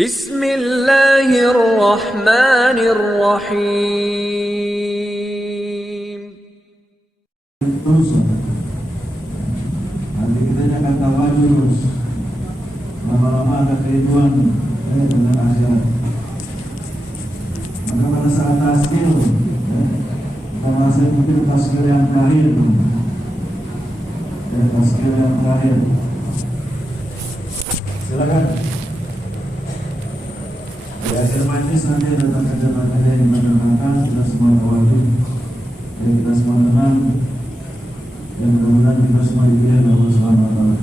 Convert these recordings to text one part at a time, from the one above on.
Bismillahirrahmanirrahim. Terus, nanti kita akan tawajud lama-lama ada keriduan dengan akhirat. Maka pada saat taskil, kita merasa mungkin taskil yang terakhir, taskil yang terakhir. Silakan. Di akhir majlis nanti datang saja materi yang menerangkan, kita semua tawajud, kita semua tenang, dan mudah-mudahan kita semua dipilih oleh Allah Subhanahu wa Ta'ala.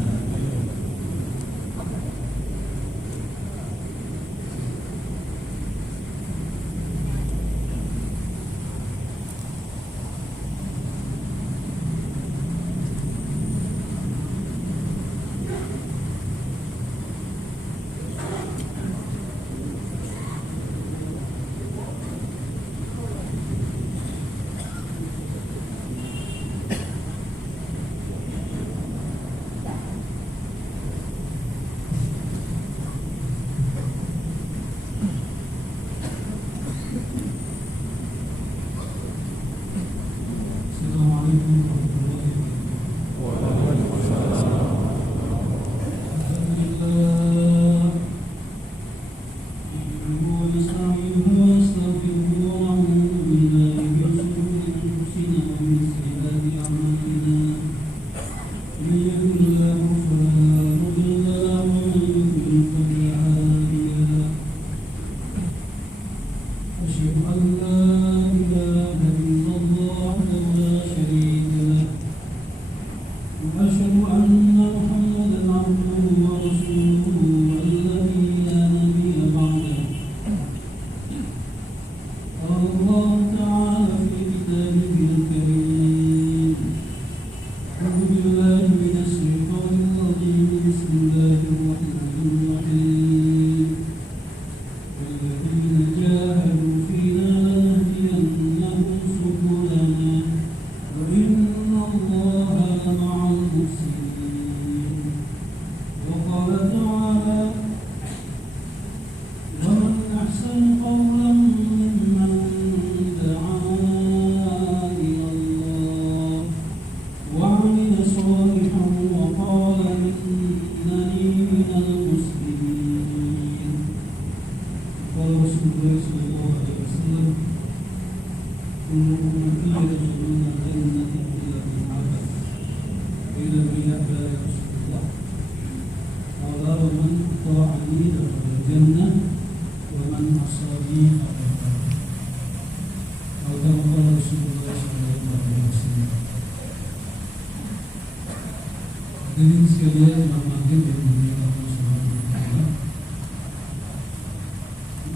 Hadirin sekalian yang makin dimuliakan Allah Subhanahu wa Ta'ala,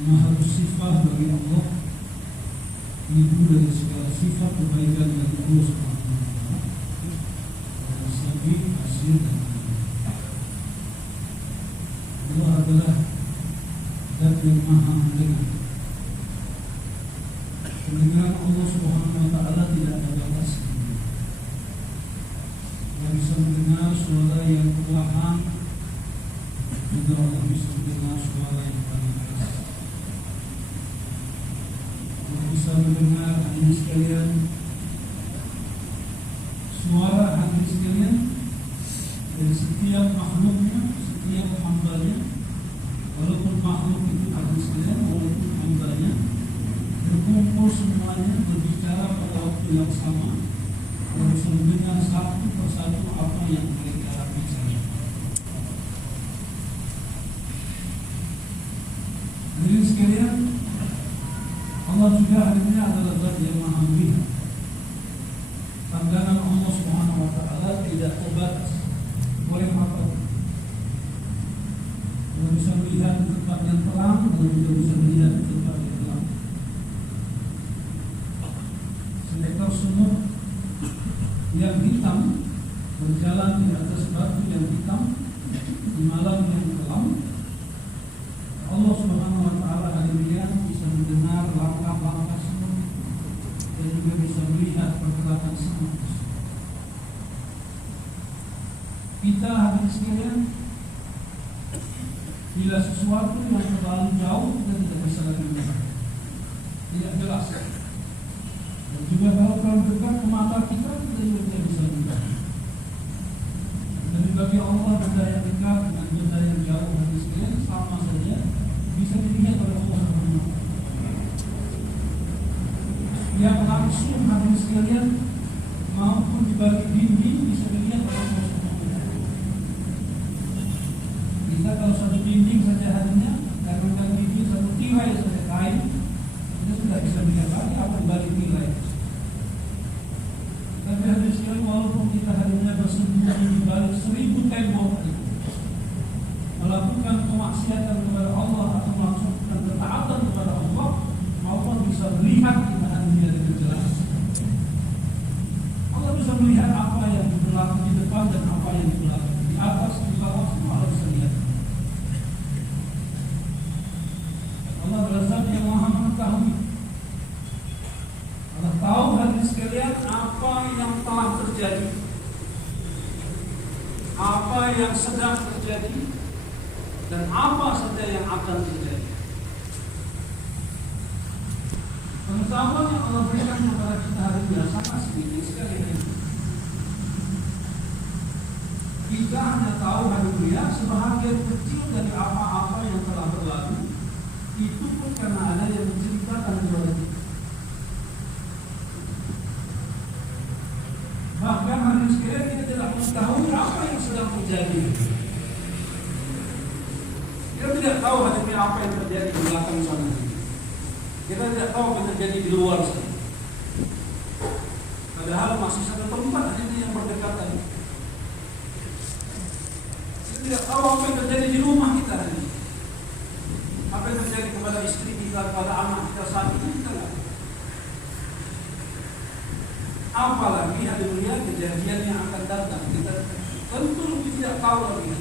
Maha bersifat bagi Allah, ibu dari segala sifat kebaikan dari Allah Subhanahu wa Ta'ala, dan sabi, asir dan Allah adalah zat yang maha mendengar. Pendengaran Allah Subhanahu wa Ta'ala tidak ada batas. Allah bisa mendengar suara yang perlahan, juga Allah bisa mendengar suara yang paling keras. Allah bisa mendengar hadirin sekalian, suara hadirin sekalian dari setiap makhluknya, setiap hambanya, walaupun makhluk itu hadirin sekalian, walaupun hambanya berkumpul semuanya berbicara pada waktu yang sama. Allah bisa mendengar satu persatu apa yang mereka bicarakan. Hadirin sekalian, Allah juga hadirnya adalah zat yang maha melihat. Pandangan Allah Subhanahu wa Ta'ala tidak terbatas oleh mata. Allah bisa melihat di tempat yang terang, dan juga bisa melihat di tempat yang gelap. Seekor semut yang hitam berjalan di atas batu yang hitam di malam yang kelam, Allah Subhanahu wa Ta'ala hadirin bisa mendengar langkah-langkah semut dan juga bisa melihat pergerakan semut. Kita hadirin sekalian Bila sesuatu yang terlalu jauh kita tidak bisa lagi melihat, tidak jelas. Dan juga kalau terlalu dekat ke mata kita juga tidak bisa melihat. Dan bagi Allah benda yang dekat dengan benda yang jauh hati sekalian sama saja bisa dilihat oleh Allah SWT. Yang langsung hati sekalian maupun di balik dinding bisa dilihat oleh Allah SWT. Kita kalau satu dinding saja hatinya, karena kalau dinding satu tirai saja kain, kita sudah bisa melihat lagi apa di balik tirai. Tapi hadis sekalian, walaupun kita hatinya bersembunyi di balik 1000 tembok itu, melakukan kemaksiatan kepada Allah atau melakukan ketaatan kepada Allah, Allah bisa melihat kita hatinya dengan jelas. Allah bisa melihat apa yang berlaku di depan dan apa yang berlaku di atas, di bawah, semua Allah bisa lihat. Allah adalah Zat yang Maha mengetahui. Allah tahu hadirin sekalian apa yang telah terjadi, apa yang sedang terjadi, dan apa saja yang akan terjadi. Pengetahuan yang Allah berikan kepada kita hari ini sangat sedikit sekali. Kita hanya tahu hari ini sebahagian kecil dari apa-apa yang telah berlalu. Itu pun karena ada yang menceritakan kepada kita. Bahkan hari sekalian kita tidak mengetahui apa yang sedang terjadi. Kita tidak tahu hari ini apa yang terjadi di belakang sana. Kita tidak tahu apa yang terjadi di luar sana. Padahal masih satu tempat ini yang berdekatan. Kita tidak tahu apa yang terjadi di rumah kita hari ini. Apa yang terjadi kepada istri kita, kepada anak kita saat ini, kita tidak. Apalagi ada melihat kejadian yang akan datang, kita tentu lebih tidak tahu lagi.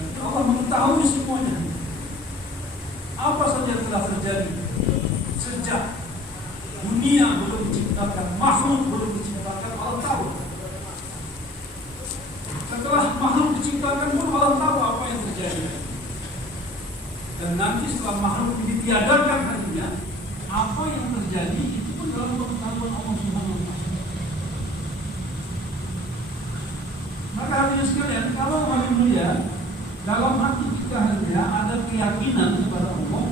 Dan Allah mengetahui semuanya. Apa saja yang telah terjadi sejak dunia belum diciptakan, makhluk belum diciptakan, Allah tahu. Setelah makhluk diciptakan pun Allah tahu apa yang terjadi. Dan nanti setelah makhluk ditiadakan hatinya, apa yang terjadi itu pun dalam pengetahuan Allah Subhanahu wa Ta'ala. Maka hadirin sekalian, kalau hari mulia dalam hati kita hanya ada keyakinan kepada Allah,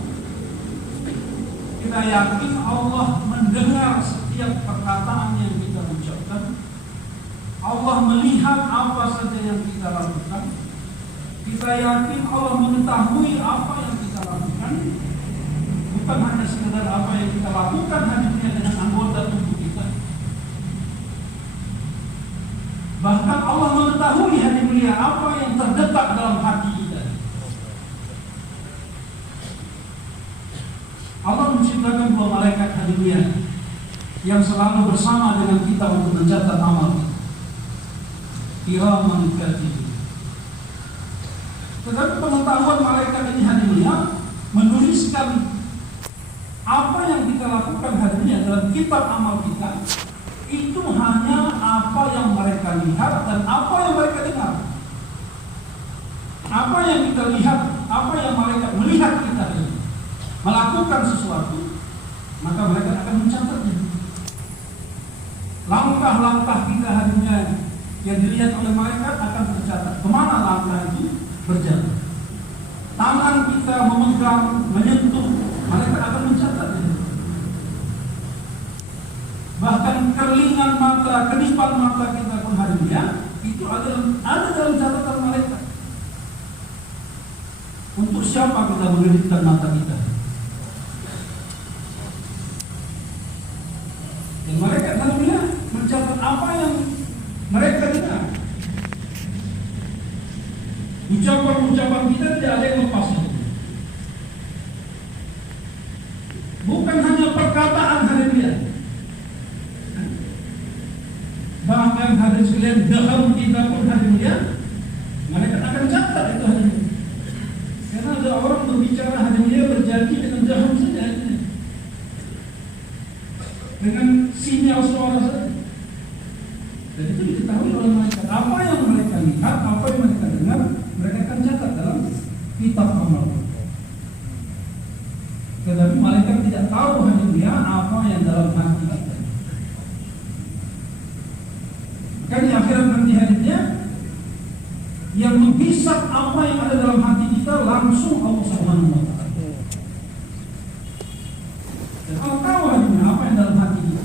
kita yakin Allah mendengar setiap perkataan yang kita ucapkan, Allah melihat apa saja yang kita lakukan, kita yakin Allah mengetahui apa yang kita lakukan, bukan hanya sekedar apa yang kita lakukan hanya dengan anggota tubuh kita. Bahkan Allah mengetahui hati mulia apa yang terdetak dalam hati kita. Allah menciptakan 2 malaikat hati mulia yang selalu bersama dengan kita untuk mencatat amal kita. Kiraman katibin. Tetapi pengetahuan malaikat ini hati mulia menuliskan apa yang kita lakukan hari ini dalam kitab amal kita. Itu hanya apa yang mereka lihat dan apa yang mereka dengar. Apa yang kita lihat, apa yang mereka melihat kita ini melakukan sesuatu, maka mereka akan mencatatnya. Langkah-langkah kita harinya yang dilihat oleh malaikat akan tercatat. Kemana langkah itu berjalan. Tangan kita memegang, menyentuh, malaikat akan mencatatnya. Bahkan kerlingan mata, kedipan mata kita pun harinya itu ada dalam catatan malaikat. Untuk siapa kita mengelitkan mata kita? Dan malaikat harinya mencatat apa yang mereka dengar. Ucapan-ucapan kita tidak ada yang lepas. Bukan hanya perkataan harinya. Bahkan hadis sekalian dalam kita pun hari mulia, mereka akan catat itu hari mulia. Karena ada orang berbicara hari mulia berjanji dengan jaham saja, dengan sinyal suara saja. Dan itu diketahui oleh mereka. Apa yang mereka lihat, apa yang mereka dengar, kitab amal. Tetapi malaikat tidak tahu hadirin apa yang dalam hati kita. Maka di akhirat nanti hadirinnya yang menghisap apa yang ada dalam hati kita langsung Allah Subhanahu wa Ta'ala. Dan Allah tahu hadirin apa yang dalam hati kita.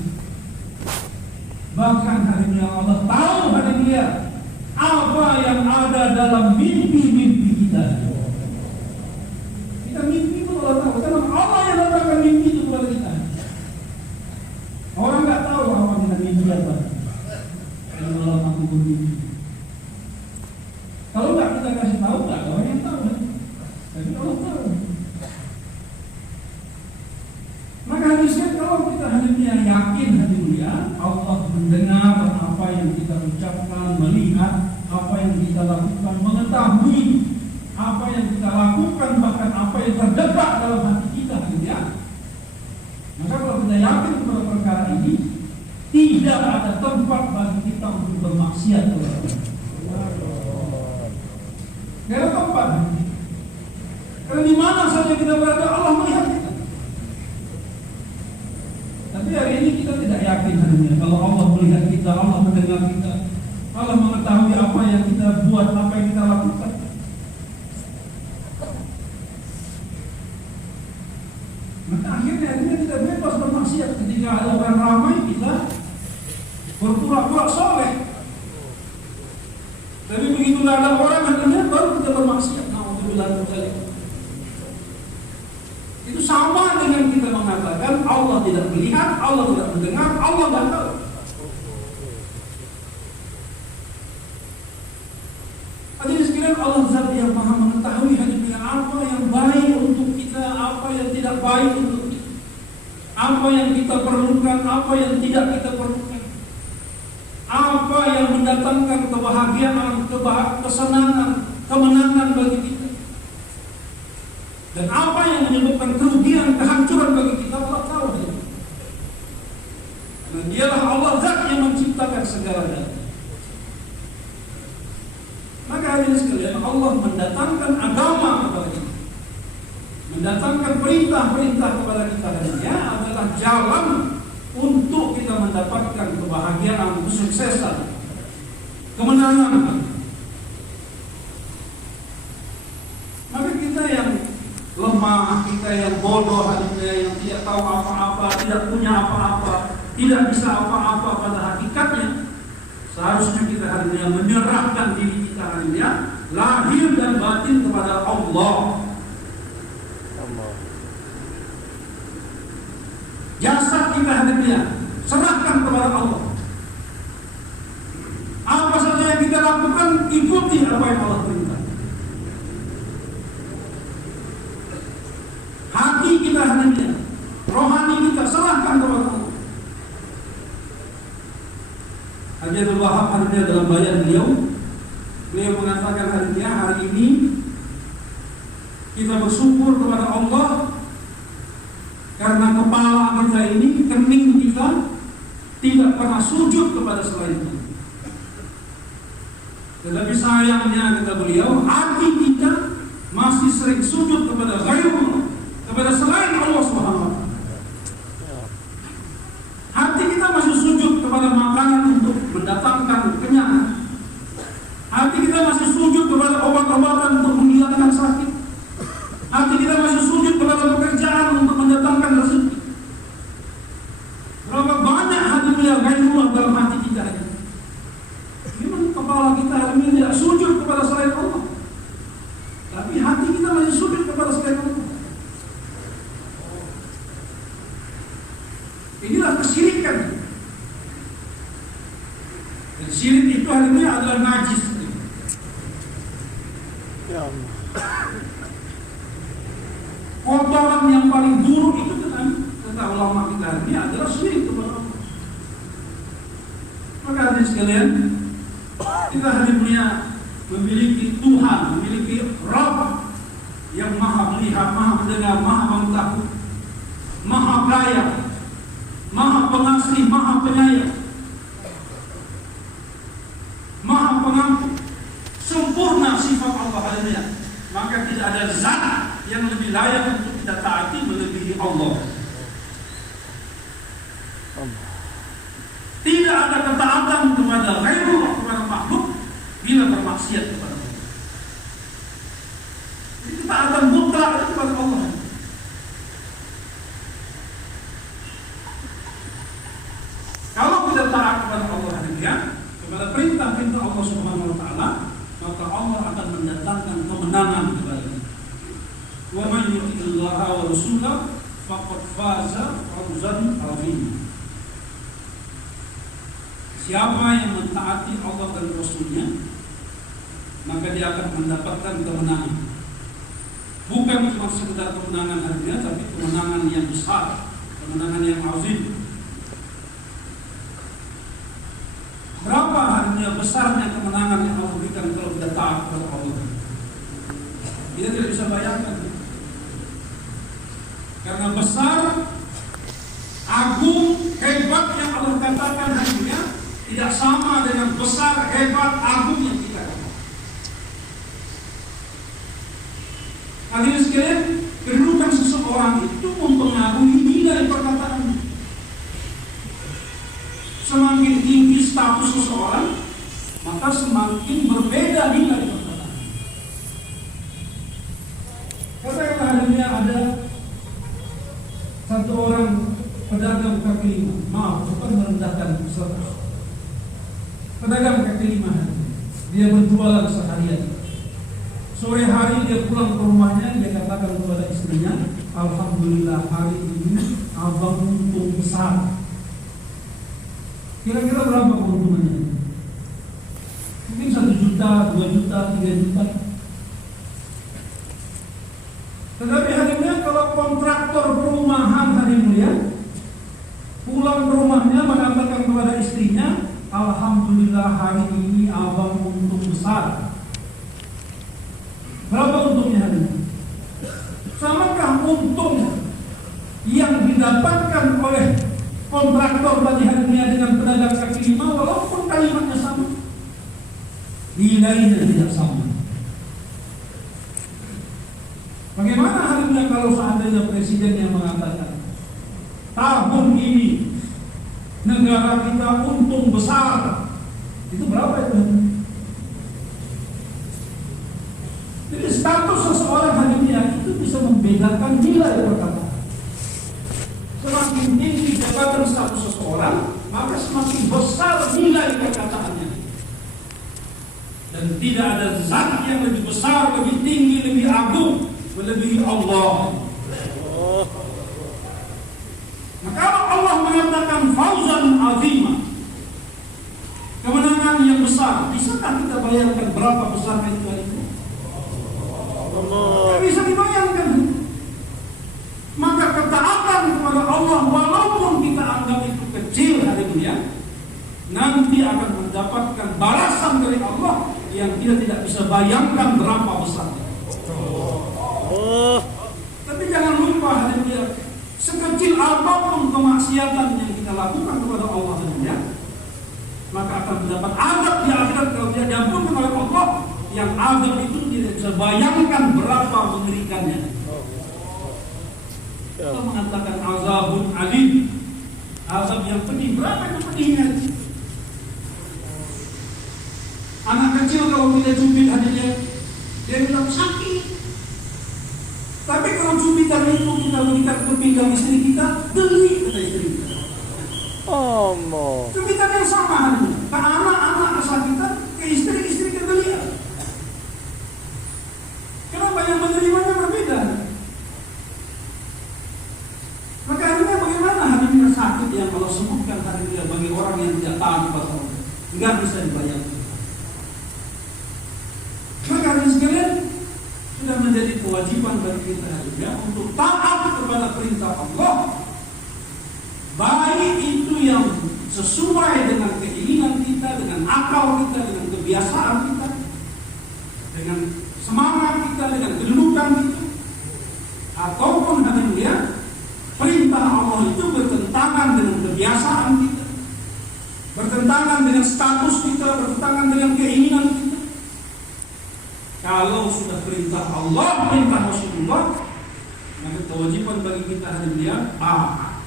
Bahkan hadirin Allah tahu hadirin apa yang ada dalam mimpi-mimpi kita. Kita mimpi pun Allah tahu. Karena Allah yang datangkan mimpi itu kepada kita. Orang nggak tahu apa kita mimpi apa. Kalau Allah mampu bermimpi. Kalau nggak kita kasih tahu, nggak ada orang yang tahu. Tapi Allah tahu. Maka hadisnya kalau kita hanya yakin hadirin Allah mendengar apa yang kita ucapkan, melihat apa yang kita lakukan, mengetahui apa yang kita lakukan, bahkan apa yang terdekat dalam hati kita hadirin. Maka kalau kita yakin kepada perkara ini, tidak ada tempat bagi kita untuk bermaksiat kepada Allah. Tidak ada tempat. Karena di mana saja kita berada, Allah melihat kita. Tapi hari ini kita tidak yakin hanya kalau Allah melihat kita, Allah mendengar kita, Allah mengetahui apa yang kita buat, apa yang kita lakukan. Maka akhirnya kita bebas bermaksiat. Ketika ada orang ramai, kita berpura-pura soleh. Tapi begitu ada orang yang baru kita bermaksiat. Itu sama dengan kita mengatakan Allah tidak melihat, Allah tidak mendengar, Allah tidak tahu. Hadirin sekalian, Allah Zat yang Maha mengetahui hadirin apa yang baik untuk kita, apa yang tidak baik untuk kita, apa yang kita perlukan, apa yang tidak kita perlukan, apa yang mendatangkan kebahagiaan, kesenangan, kemenangan bagi kita, dan apa yang menyebabkan kerugian, kehancuran bagi kita, Allah tahu. Dan dialah Allah Zat yang menciptakan segalanya. Maka hadirin sekalian, Allah mendatangkan agama kepada kita, mendatangkan perintah-perintah kepada kita, dan dia adalah jalan untuk kita mendapatkan kebahagiaan, kesuksesan, kemenangan. Maka kita yang lemah, kita yang bodoh hadirin, yang tidak tahu apa-apa, tidak punya apa-apa, tidak bisa apa-apa pada hakikatnya, seharusnya kita hadirin menyerahkan diri kita hadirin lahir dan batin kepada Allah. Jasad kita hadirin serahkan kepada Allah. Apa saja yang kita lakukan, ikuti apa yang Allah perintah. Hati kita hadirin, rohani kita serahkan kepada Allah. Abdul Wahab hadirin dalam bayan beliau mengatakan hadirin, hari ini kita bersyukur kepada Allah karena kepala kita ini, kening kita tidak pernah sujud kepada selain Allah. Tetapi sayangnya kata beliau, hati kita masih sering sujud kepada ghairullah, kepada selain Allah Subhanahu wa Ta'ala. Hati kita masih sujud kepada makanan untuk mendatangkan kenyang. Hati kita masih sujud kepada obat-obatan untuk menghilangkan sakit. Hati kita masih sujud kepada pekerjaan untuk mendatangkan rezeki. Berapa banyak hati beliau ghairullah dalam hati kita ini. Memang kepala kita hari ini tidak sujud kepada selain Allah, tapi hati kita masih sujud kepada selain Allah. Inilah kesyirikan. Dan syirik itu hari ini adalah najis. Ya Allah. Kotoran yang paling buruk itu kata ulama kita hari ini adalah syirik kepada Allah. Maka hadirin sekalian, kita hari ini memiliki Tuhan, memiliki Rabb yang maha melihat, maha mendengar, maha mengetahui, maha kaya, maha pengasih, maha penyayang, maha pengampun, sempurna sifat Allah hadirin. Maka tidak tidak ada zat yang lebih layak untuk kita taati melebihi Allah. Tidak ada ketaatan kepada ghairullah, kepada makhluk, bila bermaksiat kepada Allah. Jadi ketaatan mutlak kepada Allah. Kalau kita taat kepada Allah demikian, kepada perintah-perintah Allah Subhanahu wa taala, maka Allah akan mendatangkan kemenangan kepada kita. Wa man yuti'illaha wa rasulahu faqad faza fawzan 'azima. Siapa yang mentaati Allah dan Rasulnya, maka dia akan mendapatkan kemenangan. Bukan cuma sekedar kemenangan harinya, tapi kemenangan yang besar, kemenangan yang azim. Berapa harinya besarnya kemenangan yang Allah berikan kalau kita taat kepada Allah? Kita tidak bisa bayangkan. Karena besar, agung, hebat yang Allah katakan harinya tidak sama dengan besar, hebat, agung yang kita katakan. Hadirin sekalian, kedudukan seseorang itu mempengaruhi nilai perkataannya. Semakin tinggi status seseorang, maka semakin berbeda nilai perkataan. Katakanlah hadirin, ada satu orang pedagang kaki lima, maaf, bukan merendahkan status. Pedagang kaki lima, dia berjualan seharian. Sore hari dia pulang ke rumahnya, dia katakan kepada istrinya, alhamdulillah hari ini abang untung besar. Kira-kira berapa keuntungannya? Mungkin 1 juta, 2 juta, 3 juta. Tetapi hadirin, kalau kontraktor perumahan hari mulia pulang ke rumahnya mengatakan kepada istrinya, alhamdulillah hari ini abang untung besar. Berapa untungnya hari ini? Samakah untung yang didapatkan oleh kontraktor tadi hari ini dengan pedagang kaki lima, walaupun kalimatnya sama, nilainya tidak sama? Bagaimana hari ini kalau seandainya presiden yang mengatakan tahun ini negara kita untung besar, itu berapa itu? Jadi status seseorang hari ini itu bisa membedakan nilai perkataan. Semakin tinggi jabatan status seseorang, maka semakin besar nilai perkataannya. Dan tidak ada zat yang lebih besar, lebih tinggi, lebih agung melebihi Allah. Maka Allah mengatakan fauzan azimah, kemenangan yang besar. Bisakah kita bayangkan berapa besar itu hari ini? Tidak bisa dibayangkan. Maka ketaatan kepada Allah, walaupun kita anggap itu kecil hari ini, nanti akan mendapatkan balasan dari Allah yang kita tidak bisa bayangkan berapa besarnya. Tapi jangan lupa hari ini, sekecil apapun kemaksiatan yang kita lakukan kepada Allah dunia, maka akan mendapat azab di akhirat kalau tidak diampunkan oleh Allah. Yang azab itu tidak bisa bayangkan berapa mengerikannya. Allah mengatakan azabun alim, azab yang pedih. Berapa itu pedihnya? Anak kecil kalau kita cubit hatinya, dia bilang sakit. Tapi kalau cubitan itu kita berikan ke pinggang istri kita, geli kata istri kita. Cubitan yang sama hatinya. Karena anak-anak kesakitan, ke istri kegelian. Kenapa yang menerimanya berbeda? Maka akhirnya bagaimana hari ini sakit yang Allah sebutkan hari ini bagi orang yang tidak taat kepada Allah? Enggak bisa dibayangkan. Maka hari sekalian, sudah menjadi kewajiban bagi kita hari ini untuk taat kepada perintah Allah, baik itu yang sesuai dengan keinginan kita, dengan akal kita, dengan kebiasaan kita, dengan semangat kita, dengan kedudukan kita, ataupun hari ini perintah Allah itu bertentangan dengan kebiasaan kita, bertentangan dengan status kita, bertentangan dengan keinginan kita. Kalau sudah perintah perintah Allah, perintah Rasulullah, maka kewajiban bagi kita hadirin taat.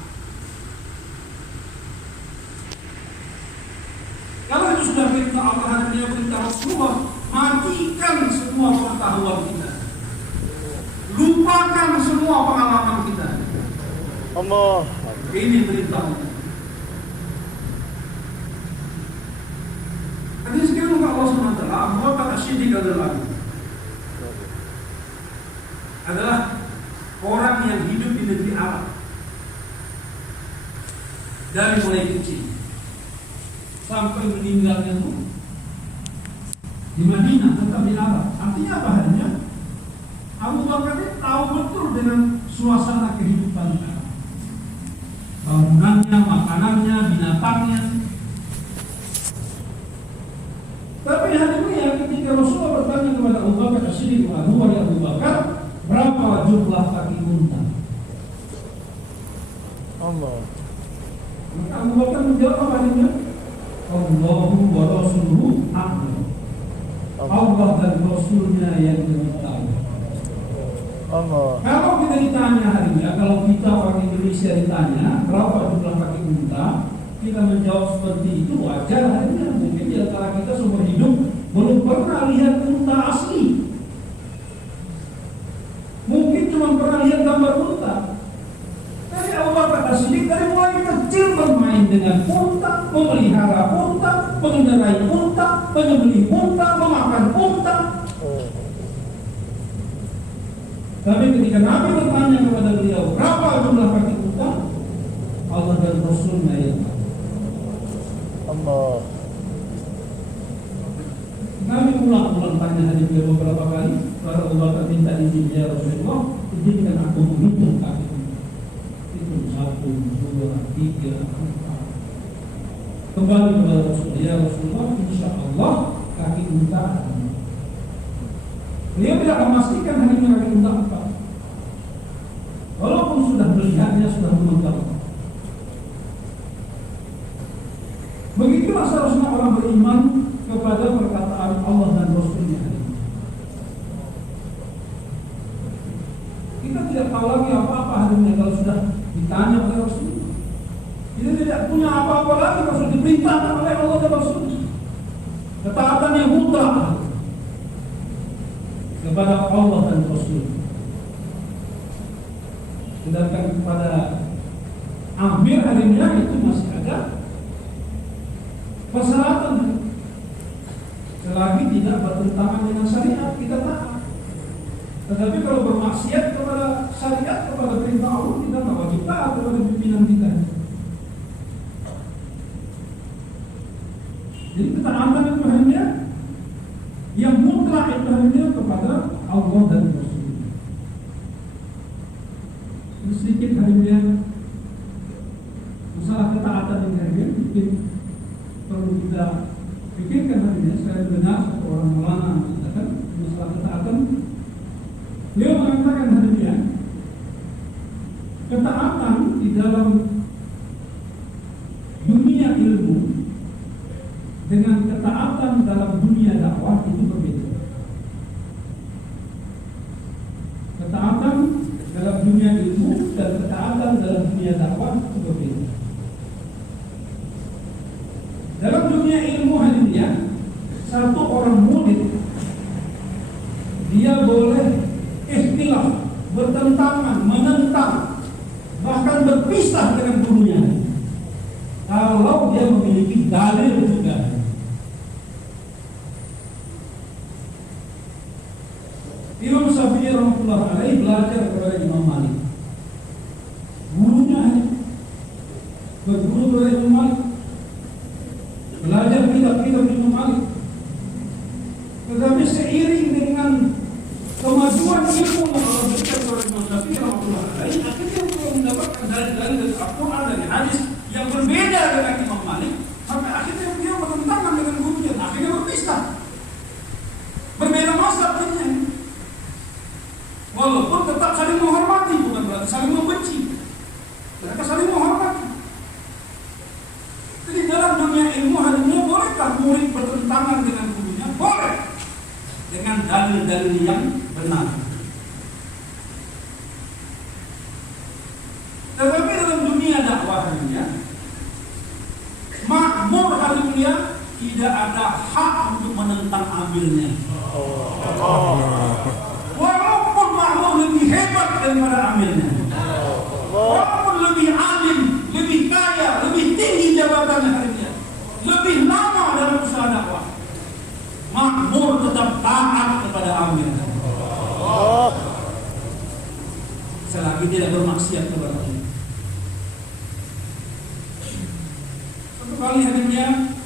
Kalau itu sudah perintah Allah dan perintah Rasulullah, matikan semua pengetahuan kita, lupakan semua pengalaman kita. Allah. Ini perintah Allah. Hadis sekali Allah SWT, Abu Bakar As-Siddiq adalah orang yang hidup di negeri Arab dari mulai kecil sampai meninggalnya itu di Madinah, tetap di Arab. Artinya apa hanya Abu Bakar ini tahu betul dengan suasana kehidupan Arab, bangunannya, makanannya, binatangnya. Tapi hari ini ya, ketika Rasulullah bertanya kepada Abu Bakar As-Siddiq, ya Abu Bakar, berapa jumlah kaki unta? Allah. Maka Abu Bakar menjawab apa dia? Allahu wa Rasuluhu a'lam. Allah dan Rasulnya yang lebih tahu. Allah. Kalau kita ditanya hari ini, kalau kita orang Indonesia ditanya berapa jumlah kaki unta, kita menjawab seperti itu wajar hanya. Mungkin di antara kita seumur hidup belum pernah lihat unta asli. Mungkin cuma pernah lihat gambar unta. Tapi Abu Bakar As-Siddiq dari mulai kecil bermain dengan unta, memelihara unta, mengendarai unta, menyembelih unta, memakan unta. Tapi ketika Nabi bertanya kepada beliau, berapa jumlah kaki unta? Allah dan Rasulnya yang tahu. Allah. Nabi ulang-ulang tanya hari beliau beberapa kali. Para Abu Bakar minta izin, ya Rasulullah, izinkan aku menghitung kaki unta. Hitung 1, 2, 3, 4. Kembali kepada Rasulullah, ya Rasulullah, insya Allah kaki unta ada. Beliau tidak memastikan hanya kaki unta 4. Walaupun sudah melihatnya, sudah memegang. Begitulah seharusnya orang beriman kepada perkataan Allah dan Rasulnya. Kita tidak tahu lagi apa-apa hari ini kalau sudah ditanya oleh Rasul. Kita tidak punya apa-apa lagi kalau sudah diperintahkan oleh Allah dan Rasul. Ketaatan yang mutlak kepada Allah dan Rasul. Sedangkan kepada akhir harinya itu masih ada persyaratan. Selagi tidak bertentangan dengan syariat, kita taat. Tetapi kalau bermaksiat kepada syariat, kepada perintah Allah, kita tak wajib taat kepada pimpinan kita. Jadi ketaatan itu hanya yang mutlak, itu hanya kepada Allah dan Rasul. Sedikit hanya masalah ketaatan yang hanya mungkin perlu kita pikirkan hari ini. Saya dengar satu orang ulama mengatakan masalah ketaatan. Beliau mengatakan hari ini, ketaatan di dalam dunia ilmu dengan ketaatan dalam dunia dakwah itu berbeda. Ketaatan dalam dunia ilmu dan ketaatan dalam dunia dakwah itu berbeda. Dalam dunia ilmu hadirin, satu orang murid dia boleh ikhtilaf, bertentangan, menentang, bahkan berpisah dengan gurunya kalau dia memiliki dalil juga. Imam Syafi'i rahimahullah alaihi belajar kepada Imam Malik. Gurunya berguru kepada Imam Malik, belajar kitab-kitab Imam Malik. Tetapi seiring dengan kemajuan ilmu yang Allah berikan kepada Imam Syafi'i rahimahullah alaihi, akhirnya beliau mendapatkan dalil-dalil dari Al-Quran dan hadis yang berbeda dengan Imam Malik. Sampai akhirnya beliau bertentangan dengan gurunya. Akhirnya berpisah, berbeda mazhabnya. Walaupun tetap saling menghormati, bukan berarti saling membenci. Mereka saling menghormati. Jadi dalam dunia ilmu hari ini bolehkah murid bertentangan dengan gurunya? Boleh. dengan dalil-dalil yang benar. Tetapi dalam dunia dakwah ini, makmur hari ini tidak ada hak untuk menentang amilnya. Walaupun makmur lebih hebat daripada amilnya, walaupun lebih alim, lebih kaya, lebih tinggi jabatannya hari ini, lebih lama dalam usaha dakwah, makmur tetap taat kepada amilnya. Selagi tidak bermaksiat kepada Allah. Satu kali hadisnya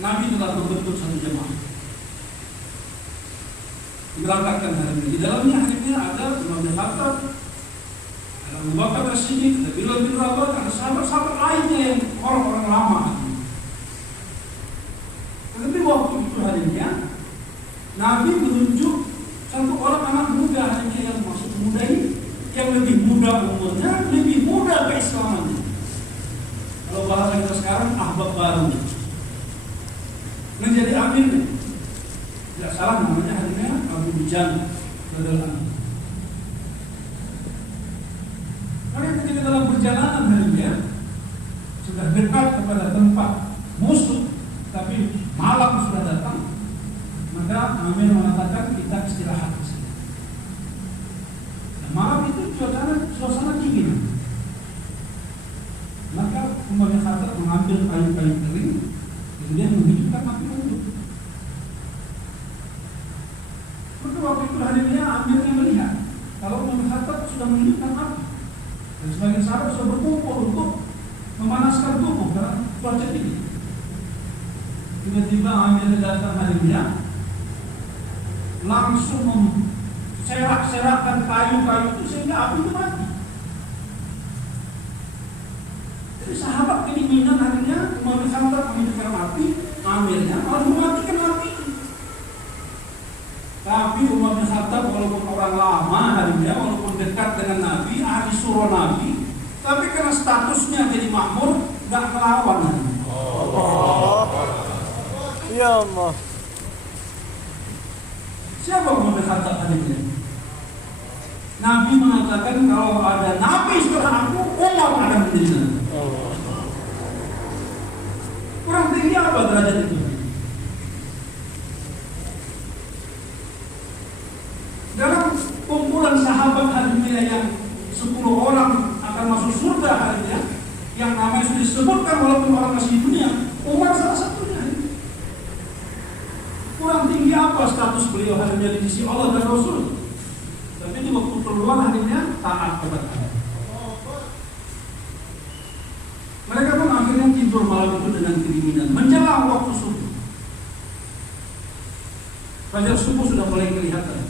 Nabi telah membentuk satu jemaah, diberangkatkan hari ini. Di dalamnya hari ini ada Umar bin Khattab, ada Abu Bakar As-Siddiq, ada Bilal bin Rabah, ada sahabat-sahabat lainnya yang orang-orang lama. Tetapi waktu itu harinya Nabi menunjuk satu orang anak muda hanya yang maksud muda ini, yang lebih muda umurnya, lebih muda keislamannya. Kalau bahasa kita sekarang ahbab baru, menjadi amirnya. Tidak salah namanya harinya Abu Dujan radhiyallahu. Maka ketika dalam perjalanan harinya sudah dekat kepada tempat musuh, tapi malam sudah datang, maka Amir mengatakan kita istirahat di sini. Nah, malam itu suasana dingin. Maka Umar bin Khattab mengambil kayu-kayu kering, kemudian menghidupkan api unggun. Maka waktu itu hadirinnya Amirnya melihat kalau Umar bin Khattab sudah menghidupkan api, dan sebagian sahabat sudah berkumpul untuk memanaskan tubuh karena cuaca dingin. Tiba-tiba Amirnya datang hadirinnya, langsung serak-serakkan kayu-kayu itu sehingga api itu mati. Jadi sahabat kedinginan akhirnya Umar bin Khattab menghidupkan api, Amirnya malah mematikan api. Tapi Umar bin Khattab walaupun orang lama harinya, walaupun dekat dengan Nabi, ahli surah Nabi, tapi karena statusnya jadi makmur, nggak melawan. Ya Allah. Siapa Umar bin Khattab harinya? Nabi mengatakan kalau ada Nabi setelah aku, Umar akan menjadi Nabi. Kurang tinggi apa derajat itu? Dalam kumpulan sahabat harinya yang 10 orang akan masuk surga harinya, yang namanya sudah disebutkan walaupun orang masih di dunia, Umar salah satunya. Kurang tinggi apa status beliau harinya di sisi Allah dan Rasul? Tapi di waktu keluar harinya taat kepada Allah. Mereka pun akhirnya tidur malam itu dengan kedinginan. Menjelang waktu subuh, fajar subuh sudah mulai kelihatan.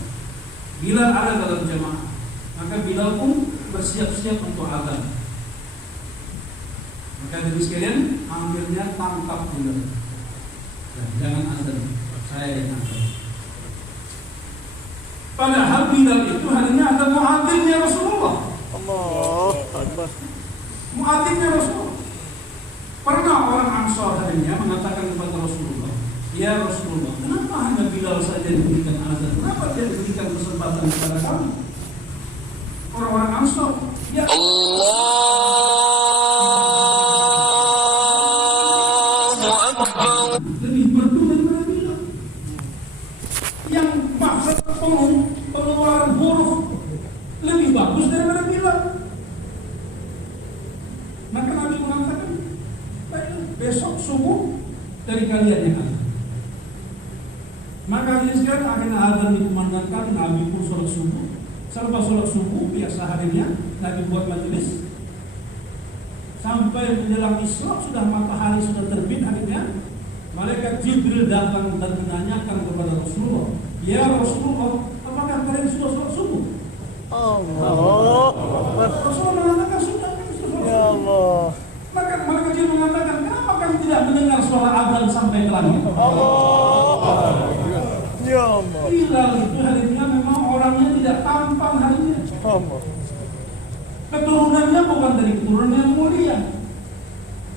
Bilal ada dalam jemaah, maka Bilal pun bersiap-siap untuk azan. Maka dari sekalian, akhirnya tangkap Bilal. Jangan azan, saya yang azan. Padahal Bilal itu harinya ada muadzinnya Rasulullah. Allah Akbar. Muadzinnya Rasulullah. Pernah orang Ansar harinya mengatakan kepada Rasulullah, ya Rasulullah, kenapa hanya Bilal saja diberikan azan? Kenapa dia diberikan kesempatan kepada kami? Orang-orang Ansar, ya Allahu Akbar, lebih merdu daripada Bilal. Yang maksud pengeluaran huruf lebih bagus daripada Bilal. Maka Nabi mengatakan, besok subuh dari kalian yang azan. Maka sekalian akhirnya azan dikumandangkan, Nabi pun sholat subuh. Selepas sholat subuh biasa harinya Nabi buat majelis sampai menjelang Isra, sudah matahari sudah terbit harinya. Malaikat Jibril datang dan menanyakan kepada Rasulullah, ya Rasulullah, apakah kalian sudah sholat subuh? Allah. Rasulullah mengatakan sudah. Ya Allah. Maka malaikat Jibril mengatakan, kenapa kami tidak mendengar suara azan sampai ke langit? Allah. Ya Allah. Bilal itu harinya memang orangnya tidak tampan harinya. Allah. Keturunannya bukan dari keturunan yang mulia,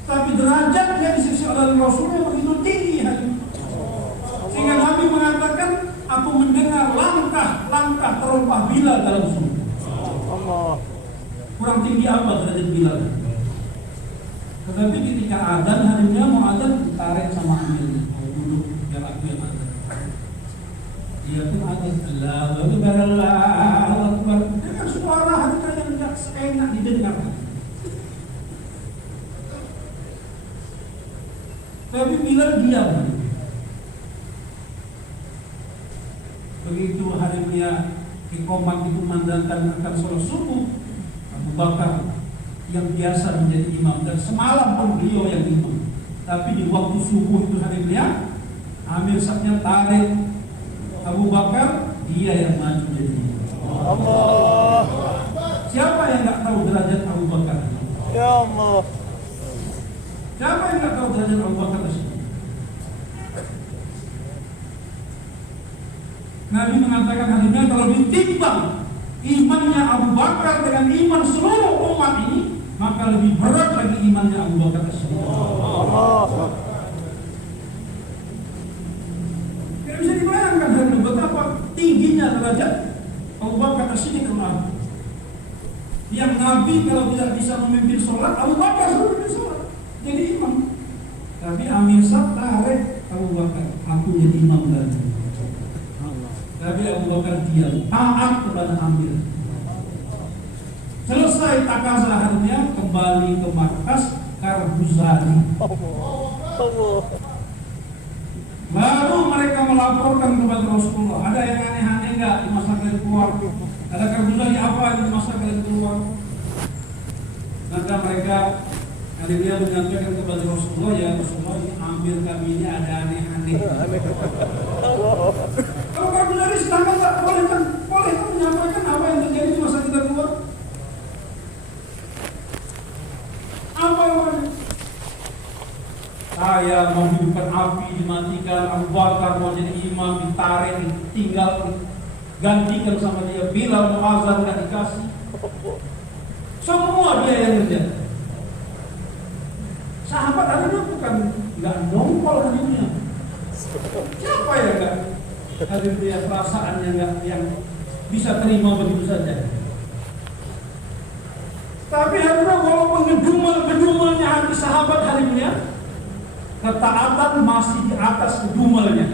tapi derajatnya di sisi Allah dan Rasulnya begitu tinggi harinya. Sehingga Nabi apakah terompah Bilal dalam surga? Allah. Kurang tinggi apa derajat Bilal? Tetapi ketika adzan, harinya mau adzan ditarik sama amirnya, mau duduk biar aku yang adzan. Dia pun adzan, Allahu Akbar, Allahu Akbar, dengan suara hati yang tidak seenak didengarkan. Tapi Bilal diam. Begitu harinya iqamah itu memandangkan akan sholat subuh, Abu Bakar yang biasa menjadi imam, dan semalam pun beliau yang imam, tapi di waktu subuh itu harinya Amir Sabnya tarik Abu Bakar, dia yang maju jadi imam. Allah. Siapa yang nggak tahu derajat Abu Bakar? Ya Allah. Siapa yang nggak tahu derajat Abu Bakar tersebut? Nabi mengatakan harinya kalau ditimbang imannya Abu Bakar dengan iman seluruh umat ini, maka lebih berat lagi imannya Abu Bakar tersebut. Allah. Tidak bisa dibayangkan hari betapa tingginya derajat Abu Bakar tersebut. Yang Nabi kalau tidak bisa memimpin sholat, Abu Bakar suruh memimpin sholat, jadi imam. Tapi Amir Sab tarik Abu Bakar, aku jadi imam lagi. Tapi Abu Bakar diam, taat kepada Amir. Selesai takazah harinya, kembali ke markas Karbuzali. Allah. Baru mereka melaporkan kepada Rasulullah, ada yang aneh-aneh enggak di masa kalian keluar? Ada Karbuzali apa di masa kalian keluar? Maka mereka akhirnya menyampaikan kepada Rasulullah, ya Rasulullah, Amir kami ini ada aneh-aneh. Kalau Karbuzali sedangkan tak boleh kan? Boleh kan menyampaikan apa yang terjadi di masa kita keluar? Apa yang ada? Saya mau hidupkan api, dimatikan. Abu Bakar mau jadi imam, ditarik, tinggal gantikan sama dia. Bilal mau azan nggak dikasih. Semua dia yang kerja. Sahabat harinya bukan nggak nongol harinya. Siapa ya nggak hadir dia perasaannya nggak yang bisa terima begitu saja. Tapi harinya walaupun gedumel-gedumelnya hati sahabat harinya, ketaatan masih di atas gedumelnya.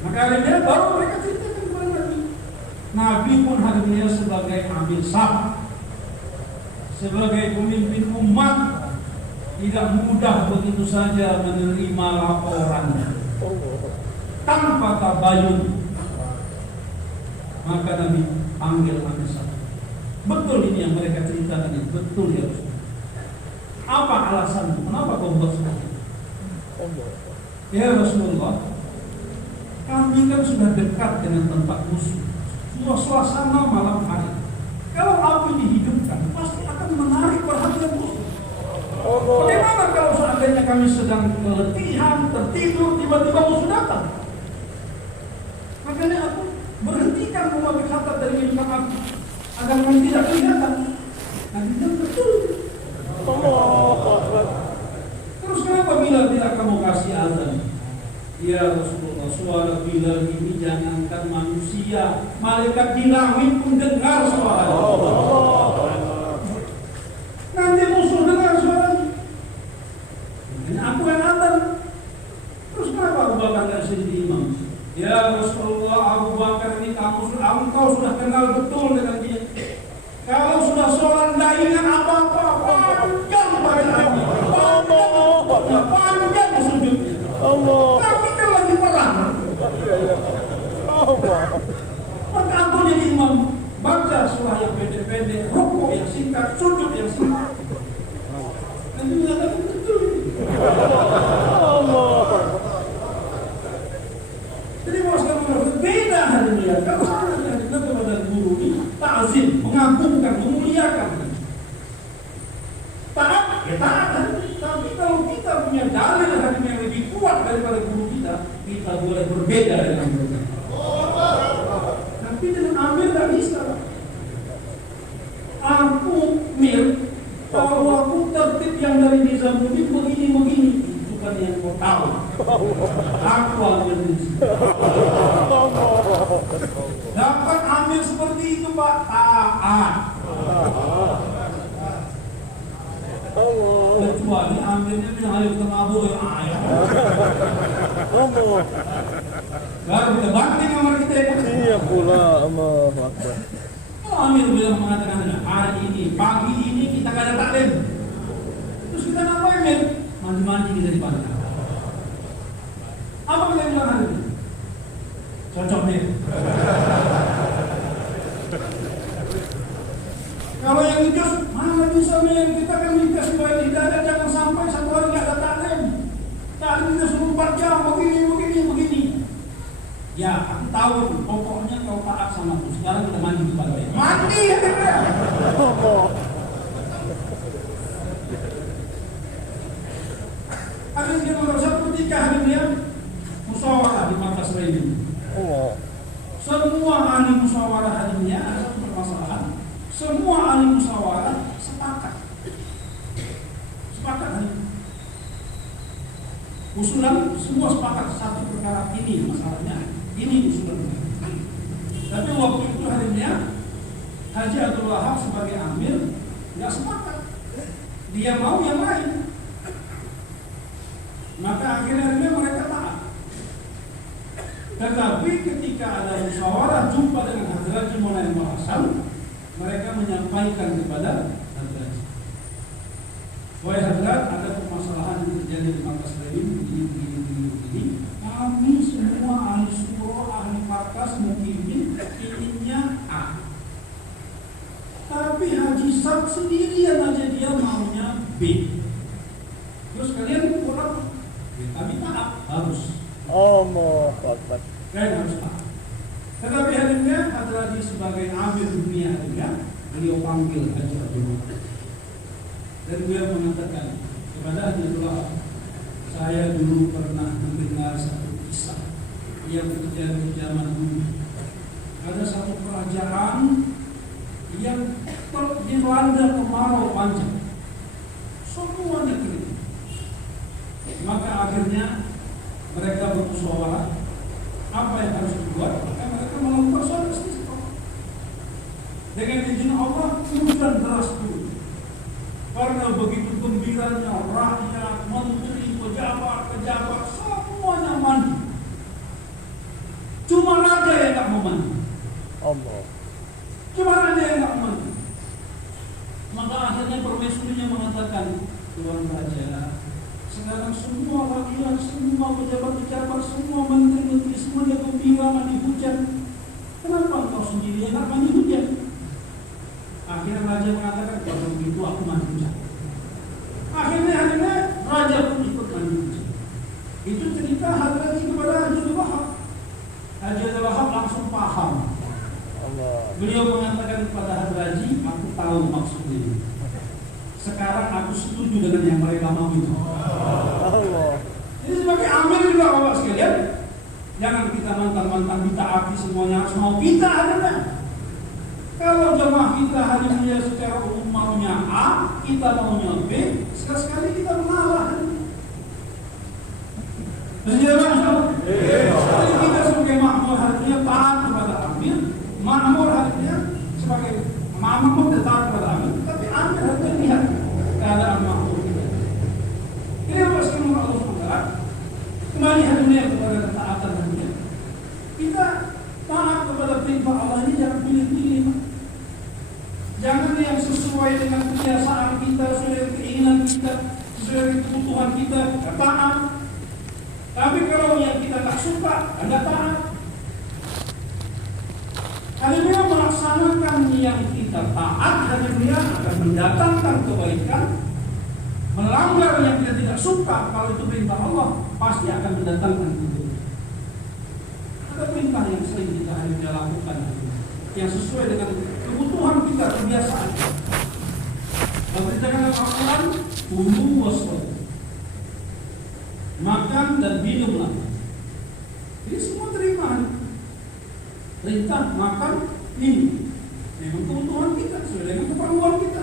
Maka harinya baru mereka ceritakan kepada Nabi. Nabi pun harinya sebagai amil sah, sebagai pemimpin umat, tidak mudah begitu saja menerima laporannya tanpa tabayun. Maka Nabi panggil amil sah. Betul ini yang mereka ceritakan ini, betul ya Rasul. Apa alasanmu? Kenapa kau buat seperti itu? Ya Rasulullah, kami kan sudah dekat dengan tempat musuh. Suasana malam hari. Kalau api dihidupkan, pasti akan menarik perhatian musuh. Bagaimana kalau seandainya kami sedang keletihan, tertidur, tiba-tiba musuh datang? Makanya aku berhentikan memakai kata dari milik aku agar kami tidak kelihatan. Nabi bilang betul. Terus kenapa Bilal tidak kamu kasih azan? Ya Rasulullah, suara Bilal ini jangankan manusia, malaikat di langit pun dengar suaranya. Nanti musuh dengar suaranya. Ini aku yang azan. Terus kenapa Abu Bakar tidak jadi imam? Ya Rasulullah, Abu Bakar ini engkau sudah kenal betul dengan dia. Kalau sudah sholat tidak ingat apa-apa, panjang bacaannya, panjang sujudnya. Tapi kan lagi perang. Maka aku jadi imam, baca surah yang pendek-pendek, rukuk yang singkat, sujud yang singkat. Nanti mengatakan betul ini. Jadi mau sekarang berbeda hari ini ya. Kalau sebenarnya kita kepada guru ini ta'zim, mengagumkan, memuliakan. Taat, ya taat. Tapi kalau kita punya dalil hari yang lebih kuat daripada guru kita boleh berbeda dengan mereka. Tapi dengan Amir tidak bisa. Aku Mir, kalau aku tertib yang dari Nizamuddin begini, bukan yang kau tahu. Aku Amir. seperti itu Pak, taat. Allah. Kecuali amirnya bilang ayo kita mabuk ya ayo. Allah. Baru kita banting sama kita ya. Iya pula. Allahu Akbar. Kalau amir bilang mengatakan hari ini, pagi ini kita gak ada taklim. Terus kita ngapain Mir? Mandi-mandi kita di pantai. Apa kita bilang hari ini? Cocok nih. Kalau yang jujur, mana bisa Mir? Kita kan dikasih baik ibadah, jangan sampai satu hari gak ada taklim. Taklim kita suruh 4 jam, begini. Ya, aku tahu, pokoknya kau taat sama aku. Sekarang kita mandi di pantai. Mandi ya kita. Allah. Akhirnya kita nomor 1 ketika hari dia musyawarah di markas ini. Allah. Semua ahli musyawarah harinya ada satu permasalahan. Semua ahli musyawarah sepakat hari. Usulan semua sepakat satu perkara ini masalahnya. Ini usulan. Tapi waktu itu harinya Haji Abdul Wahab sebagai amir nggak sepakat. Dia mau yang lain. Maka akhirnya mereka taat. Tetapi ketika ada musyawarah jumpa dengan Hadrat Maulana Imam Hasan, mereka menyampaikan kepada Hadrat, wahai Hadrat, ada permasalahan yang terjadi di markas lain begini. Kami semua ahli surah, ahli markas, mukimin inginnya A. Tapi Haji Sab sendirian aja dia maunya B. Terus kalian kurang, kami taat, harus. Allahu Akbar. Kalian harus taat. Tetapi akhirnya Hadradi sebagai amir dunia akhirnya beliau panggil Haji Abdul Wahab. Dan beliau mengatakan kepada Haji Abdul Wahab, saya dulu pernah mendengar satu kisah yang terjadi zaman dulu. Ada satu kerajaan yang dilanda kemarau panjang, semuanya kering. Maka akhirnya mereka bermusyawarah apa yang harus dibuat. Maka mereka melakukan sholat istisqa. Dengan izin Allah hujan deras dulu. Karena begitu gembiranya rakyat, menteri, pejabat semuanya mandi. Cuma raja yang tak mau mandi. Allah. Cuma raja yang tak mau mandi. Maka akhirnya permaisurinya mengatakan, Tuan Raja, sekarang semua rakyat, semua pejabat-pejabat, semua menteri-menteri, semuanya gembira mandi hujan. Kenapa engkau sendiri yang tak mandi hujan? Akhirnya raja mengatakan, kalau begitu aku mandi hujan. Akhirnya raja pun ikut mandi hujan. Itu cerita Hadrati kepada Haji Abdul Wahab. Haji Abdul Wahab langsung paham. Allah. Beliau mengatakan kepada Hadrati, aku tahu maksudnya. Sekarang aku setuju dengan yang mereka mau itu. Allah. Jadi sebagai amir juga Bapak sekalian, jangan kita mantan-mantan ditaati semuanya harus mau kita adanya. Kalau jemaah kita hanya secara umum maunya A, kita maunya B, sekali-sekali kita mengalah. Jadi kita sebagai makmur harinya taat kepada amir, makmur harinya sebagai makmur taat kepada amir, tapi amir harinya lihat keadaan makmur kita. Ini apa sekalian Allah SWT kembali harinya kepada ketaatan harinya. Kita taat kepada perintah Allah ini jangan pilih-pilih. Jangan yang sesuai dengan kebiasaan kita, sesuai dengan keinginan kita, sesuai dengan kebutuhan kita, taat. Tapi kalau yang kita tak suka, enggak taat. Hanya melaksanakan yang kita taat, hanya akan mendatangkan kebaikan. Melanggar yang kita tidak suka, kalau itu perintah Allah, pasti akan mendatangkan kebaikan. Ada perintah yang sering kita hanya lakukan, yang sesuai dengan kebutuhan kita, kebiasaan. Memberitakan Al-Quran, kulu waswadu, makan dan minumlah. Ini semua terima. Perintah makan, minum. Memang kebutuhan kita, sesuai dengan keperluan kita.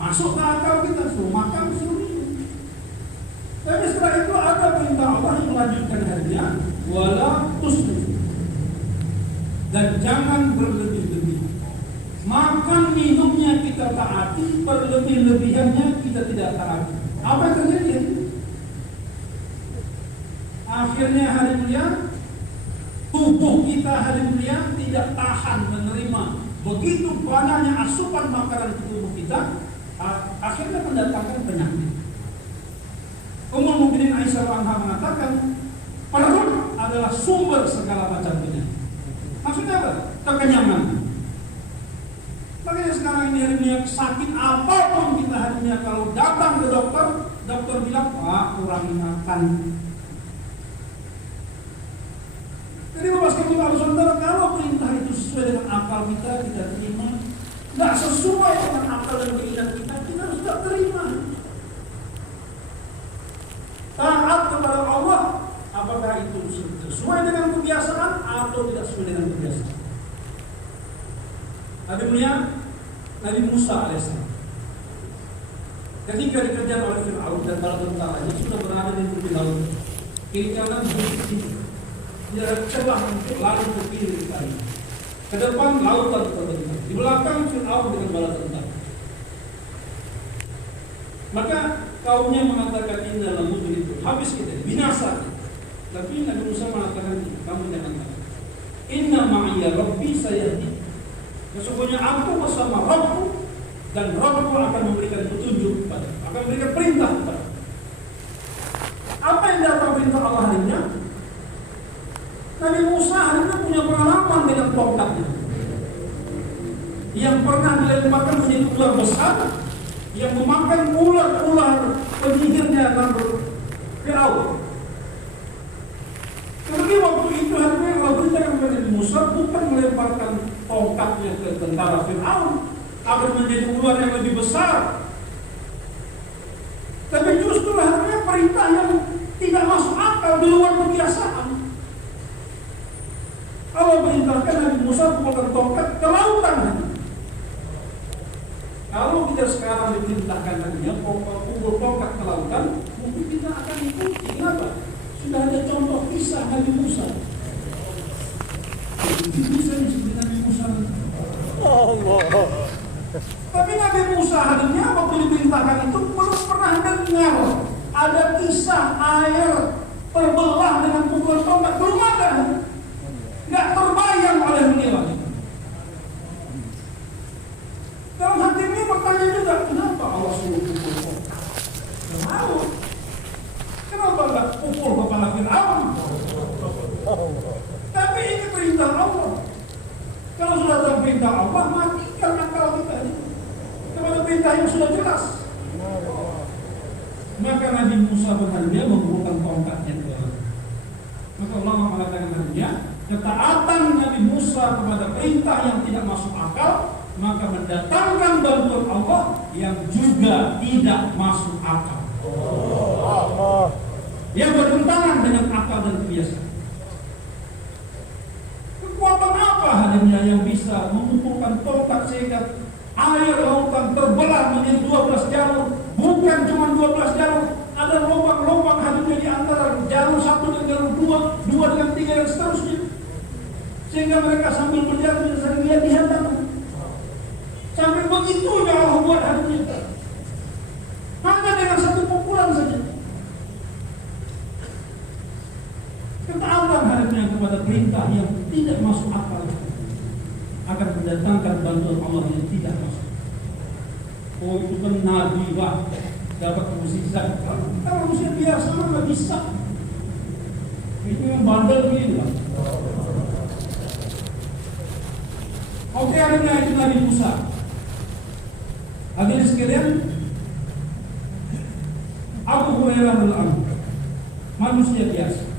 Masuk ke akal kita, suruh makan, suruh minum. Tapi setelah itu ada perintah Allah yang melanjutkan harinya, wala tusrif, dan jangan berlebih-lebih. Makan minumnya kita taati, berlebih-lebihannya kita tidak taati. Apa yang terjadi? Akhirnya hari mulia, tubuh kita hari mulia tidak tahan menerima begitu banyaknya asupan makanan ke tubuh kita, akhirnya mendatangkan penyakit. Ummul Mukminin Aisyah anha mengatakan, perut adalah sumber segala macam penyakit. Maksudnya apa? Kekenyangan. Makanya sekarang ini hari ini sakit apapun kita hari ini, kalau datang ke dokter, dokter bilang, Pak, kurangi makan. Jadi Bapak sekalian saudara, kalau perintah itu sesuai dengan akal kita terima. Nggak sesuai dengan akal dan keinginan kita harus tak terima. Taat kepada Allah, apakah itu sesuai dengan kebiasaan atau tidak sesuai dengan kebiasaan. Nabi mulia, Nabi Musa alaihissalam, ketika dikejar oleh Fir'aun dan bala tentaranya sudah berada di tepi laut, kiri kanan dia celah untuk lari ke kiri kanan. Ke depan lautan terbentang, di belakang Fir'aun dengan bala tentara. Maka kaumnya mengatakan inna lamudrikun, habis kita, binasa. Tapi Nabi Musa mengatakan, kamu jangan takut. Inna ma'iyya rabbi sayahdi. Sesungguhnya aku bersama Rabbku, dan Rabbku akan memberikan petunjuk kepada, akan memberikan perintah kepada. Apa yang datang perintah Allah harinya? Nabi Musa harinya punya pengalaman dengan tongkatnya, yang pernah dilemparkan menjadi ular besar, yang memakan ular-ular penyihirnya Namrud Firaun. Jadi waktu itu harinya Allah beritakan kepada Nabi Musa bukan melemparkan tongkatnya ke tentara Firaun agar menjadi ular yang lebih besar, tapi justru harinya perintah yang tidak masuk akal, di luar kebiasaan. Allah perintahkan Nabi Musa membawa tongkat ke lautan. Kalau kita sekarang diperintahkan hanya pukul tongkat ke lautan, mungkin kita akan ikuti. Kenapa? Sudah ada contoh kisah Nabi Musa. Bisa disebut Nabi Musa. Allah. Tapi Nabi Musa harinya waktu diperintahkan itu belum pernah dengar ada kisah air terbelah dengan pukul tongkat, belum ada. Nggak terbayang oleh beliau. Dalam hati ini bertanya juga, kenapa Allah suruh pukul tongkat? Tahu. Kenapa nggak pukul kepala Fir'aun? Tapi ini perintah Allah. Kalau sudah ada perintah Allah, matikan akal kita ini kepada perintah yang sudah jelas. Maka Nabi Musa berhadiah membuka tongkatnya ke dalam. Maka Allah mengatakan hadiah, ketaatan Nabi Musa kepada perintah yang tidak masuk akal, maka mendatangkan bantuan Allah yang juga tidak masuk akal. Yang bertentangan dengan akal dan kebiasaan. Kekuatan apa hadirnya yang bisa mengumpulkan tongkat sehingga air lautan terbelah menjadi 12 jalur? Bukan cuma 12 jalur, ada lubang-lubang hadirnya di antara jalur 1 dan jalur 2, 2 dengan 3 dan seterusnya. Sehingga mereka sambil berjalan bisa saling lihat sampai begitunya Allah buat hadirnya. Hanya dengan satu pukulan saja. Ketaatan hadirnya kepada perintah yang tidak masuk akal akan mendatangkan bantuan Allah yang tidak masuk. Oh itu kan Nabi Wah dapat mukjizat. Kalau manusia biasa nggak bisa. Itu yang bandel gitu lah. Oke, adanya itu Nabi Musa. Hadirin sekalian, Abu Hurairah radhiyallahu manusia biasa.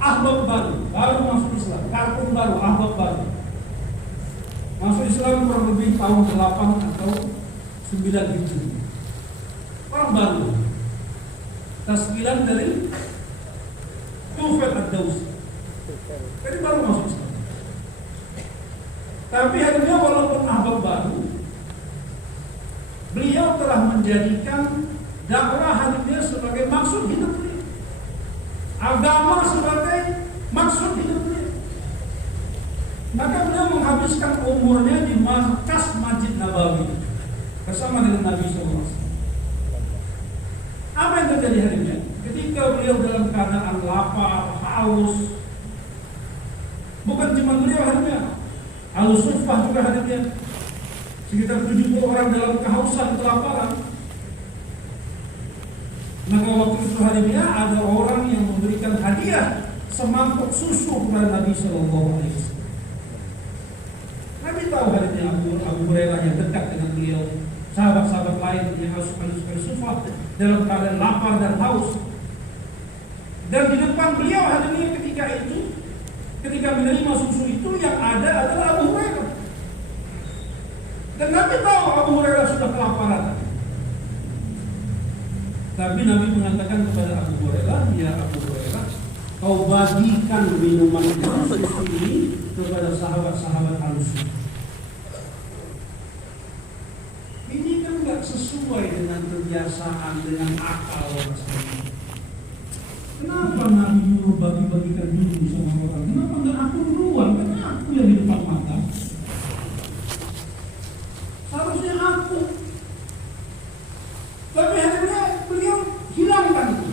Ahbab baru masuk Islam, kartun baru, ahbab baru. Masuk Islam kurang lebih tahun 8 atau 9 Hijriah. Orang baru. Tasbilan dari Tufel ad-Dawsi. Jadi baru masuk Islam. Tapi akhirnya walaupun ahbab baru, beliau telah menjadikan dakwah hadisnya sebagai maksud hidup beliau. Agama sebagai maksud hidup beliau. Maka beliau menghabiskan umurnya di markas Masjid Nabawi bersama dengan Nabi SAW. Apa yang terjadi harinya? Ketika beliau dalam keadaan lapar, haus, bukan cuma beliau harinya, Al-Suffah juga hadirnya. Sekitar 70 orang dalam kehausan, kelaparan. Maka waktu itu harinya ada orang yang memberikan hadiah semangkuk susu kepada Nabi SAW. Nabi tahu harinya Abu Hurairah yang dekat dengan beliau, sahabat-sahabat lain yang Al-Suffah dalam keadaan lapar dan haus. Dan di depan beliau hadirin ketika menerima susu itu yang ada adalah Abu Hurairah. Dan Nabi tahu Abu Hurairah sudah kelaparan. Tapi Nabi mengatakan kepada Abu Hurairah, ya Abu Hurairah, kau bagikan minuman susu ini kepada sahabat-sahabat Al-Suffah. Ini kan nggak sesuai dengan kebiasaan, dengan akal rasanya. Kenapa Nabi nyuruh bagi-bagikan dulu sama orang? Kenapa nggak aku duluan? Kan aku yang di depan mata. Seharusnya aku. Tapi akhirnya beliau hilangkan itu.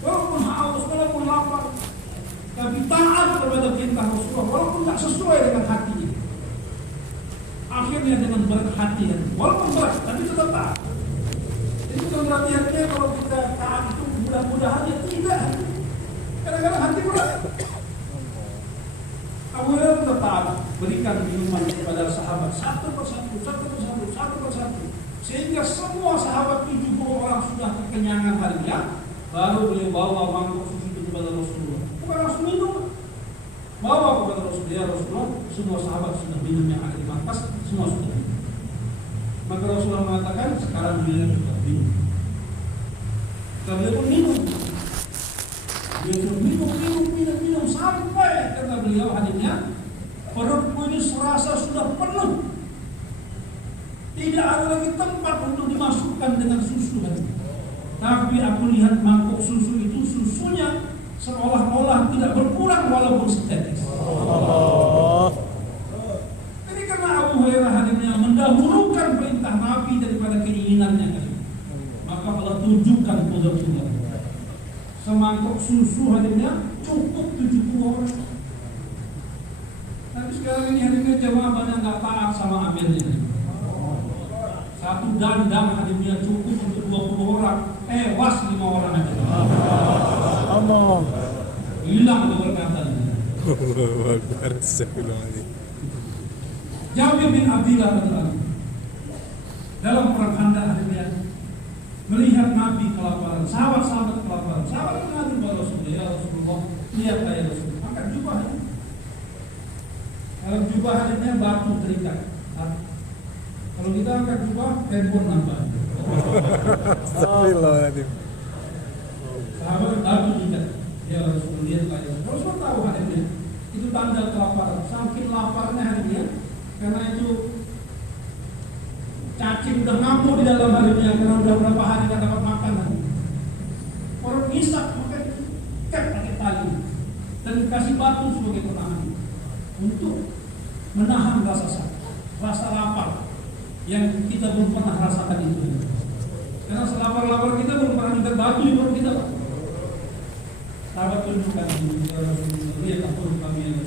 Walaupun haus, walaupun lapar, tapi taat kepada perintah Rasulullah, walaupun tak sesuai dengan hatinya. Akhirnya dengan berat hati, walaupun berat, tapi tetap taat. Itu bukan berarti hatinya kalau kita taat itu mudah-mudahan ya tidak. Kadang-kadang hati berat. Abu Hurairah tetap taat, berikan minuman kepada sahabat satu persatu, sehingga semua sahabat 70 orang sudah kekenyangan harinya. Baru beliau bawa mangkuk susu itu kepada Rasulullah. Bukan langsung minum, bawa kepada Rasulullah. Semua sahabat sudah minum yang ada di markas, semua sudah minum. Maka Rasulullah mengatakan, sekarang beliau juga minum. Beliau pun minum. Beliau minum sampai kata beliau hadirnya perutku ini serasa sudah penuh. Tidak ada lagi tempat untuk dimasukkan dengan susu lagi. Tapi aku lihat mangkuk susu itu susunya seolah-olah tidak berkurang walaupun setetes. Jadi karena Abu Hurairah hadirnya mendahulukan perintah Nabi daripada keinginannya, maka Allah tunjukkan kudrat-kudrat. Semangkuk susu hadirnya cukup 70 orang. Tapi sekarang ini hadirnya jemaah banyak nggak taat sama amirnya. Satu dandang hadirnya cukup untuk 20 orang, tewas 5 orang aja. Hilang keberkatannya. Jabir bin Abdullah dalam perang Khandaq hadirnya melihat Nabi kelaparan, sahabat-sahabat kelaparan. Sahabat Nabi Rasulullah, ya Rasulullah, lihat ya Rasulullah, angkat jubah. Dalam jubah hadirnya batu terikat. Kalau kita angkat jubah, handphone nambah. Astagfirullahaladzim. Sahabat batu terikat. Ya Rasulullah, lihatlah ya. Rasulullah tahu hadirnya. Itu tanda kelaparan. Saking laparnya hadirnya, karena itu cacing udah ngamuk di dalam harinya karena udah berapa hari nggak dapat makanan. Orang ngisap pakai pakai tali dan dikasih batu sebagai penahan untuk menahan rasa sakit, rasa lapar yang kita belum pernah rasakan itu. Karena selapar-lapar kita belum pernah minta batu di perut kita. Sahabat tunjukkan lihat apa kami yang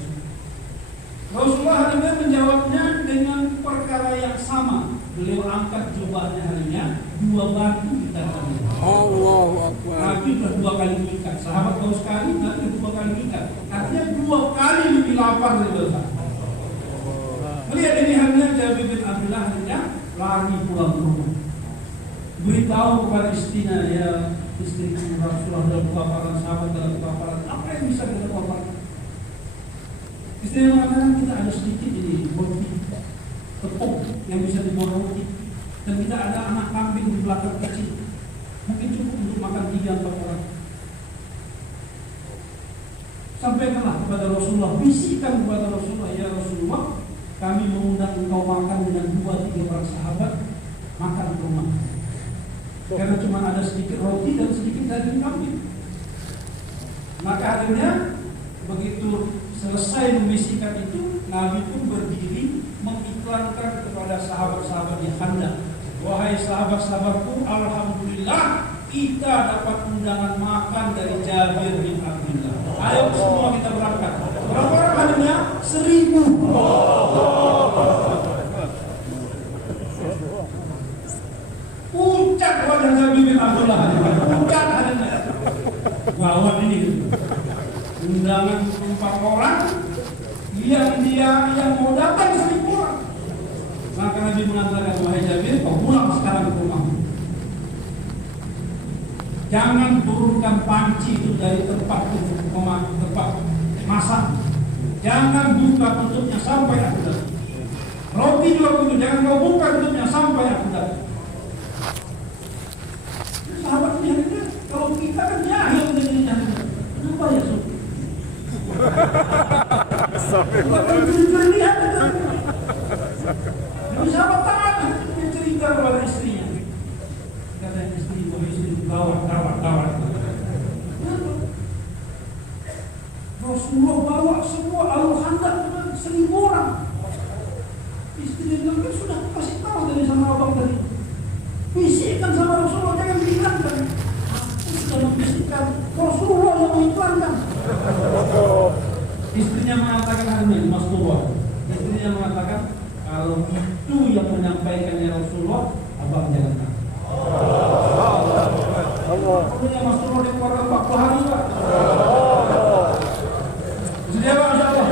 Rasulullah harinya menjawabnya dengan perkara yang sama. Beliau angkat jubahnya harinya, 2 batu ditanam. Allahu Akbar. Nabi sudah 2 kali mengikat. Sahabat tahu sekali, Nabi 2 kali mengikat. Artinya 2 kali lebih lapar dari dosa. Melihat ini harinya Jabir bin Abdullah harinya lari pulang ke rumah. Beritahu kepada istrinya, ya istri Rasulullah dalam kelaparan, sahabat dalam kelaparan. Apa yang bisa kita lakukan? Istri mengatakan kita ada sedikit ini roti tepung yang bisa dibuat roti, dan kita ada anak kambing di belakang kecil, mungkin cukup untuk makan 3-4 orang. Sampaikanlah kepada Rasulullah, bisikan kepada Rasulullah, ya Rasulullah, kami mengundang engkau makan dengan 2-3 orang sahabat, makan ke rumah. Karena cuma ada sedikit roti dan sedikit daging kambing. Maka akhirnya begitu selesai membisikkan itu, Nabi pun berdiri mengiklankan kepada sahabat-sahabatnya Hamzah. Wahai sahabat-sahabatku, alhamdulillah kita dapat undangan makan dari Jabir bin Abdullah. Ayo semua kita berangkat. Berapa orang hadirnya? 1000. Puncak wajah Jabir bin Abdullah. Puncak hadirnya. Gawat ini. Undangan 4 orang yang mau datang 1000 orang. Maka Nabi mengatakan, wahai Jabir, kau pulang sekarang ke rumahmu. Jangan turunkan panci itu dari tempat masak. Jangan buka tutupnya sampai aku datang. Roti juga begitu, jangan kau buka tutupnya sampai aku datang. Sahabat ini kalau kita kan jahil dengan jahil. Kenapa ya Sob? Bukan lihat itu. Jadi sahabat taat dia cerita kepada istrinya. Kata istri, gawat. Rasulullah bawa semua al-Khandaq 1000 orang. Istri bilang, kan sudah kasih tahu dari sama abang tadi. Bisikkan sama Rasulullah, jangan bilangkan. Aku sudah membisikkan, Rasulullah yang mengiklankan. Istrinya mengatakan hari ini, Mas Tua. Istrinya mengatakan, kalau itu yang menyampaikannya Rasulullah, abang jangan tahu. Punya Mas Tua di keluarga 40 hari Pak. Sedia Pak, insyaAllah.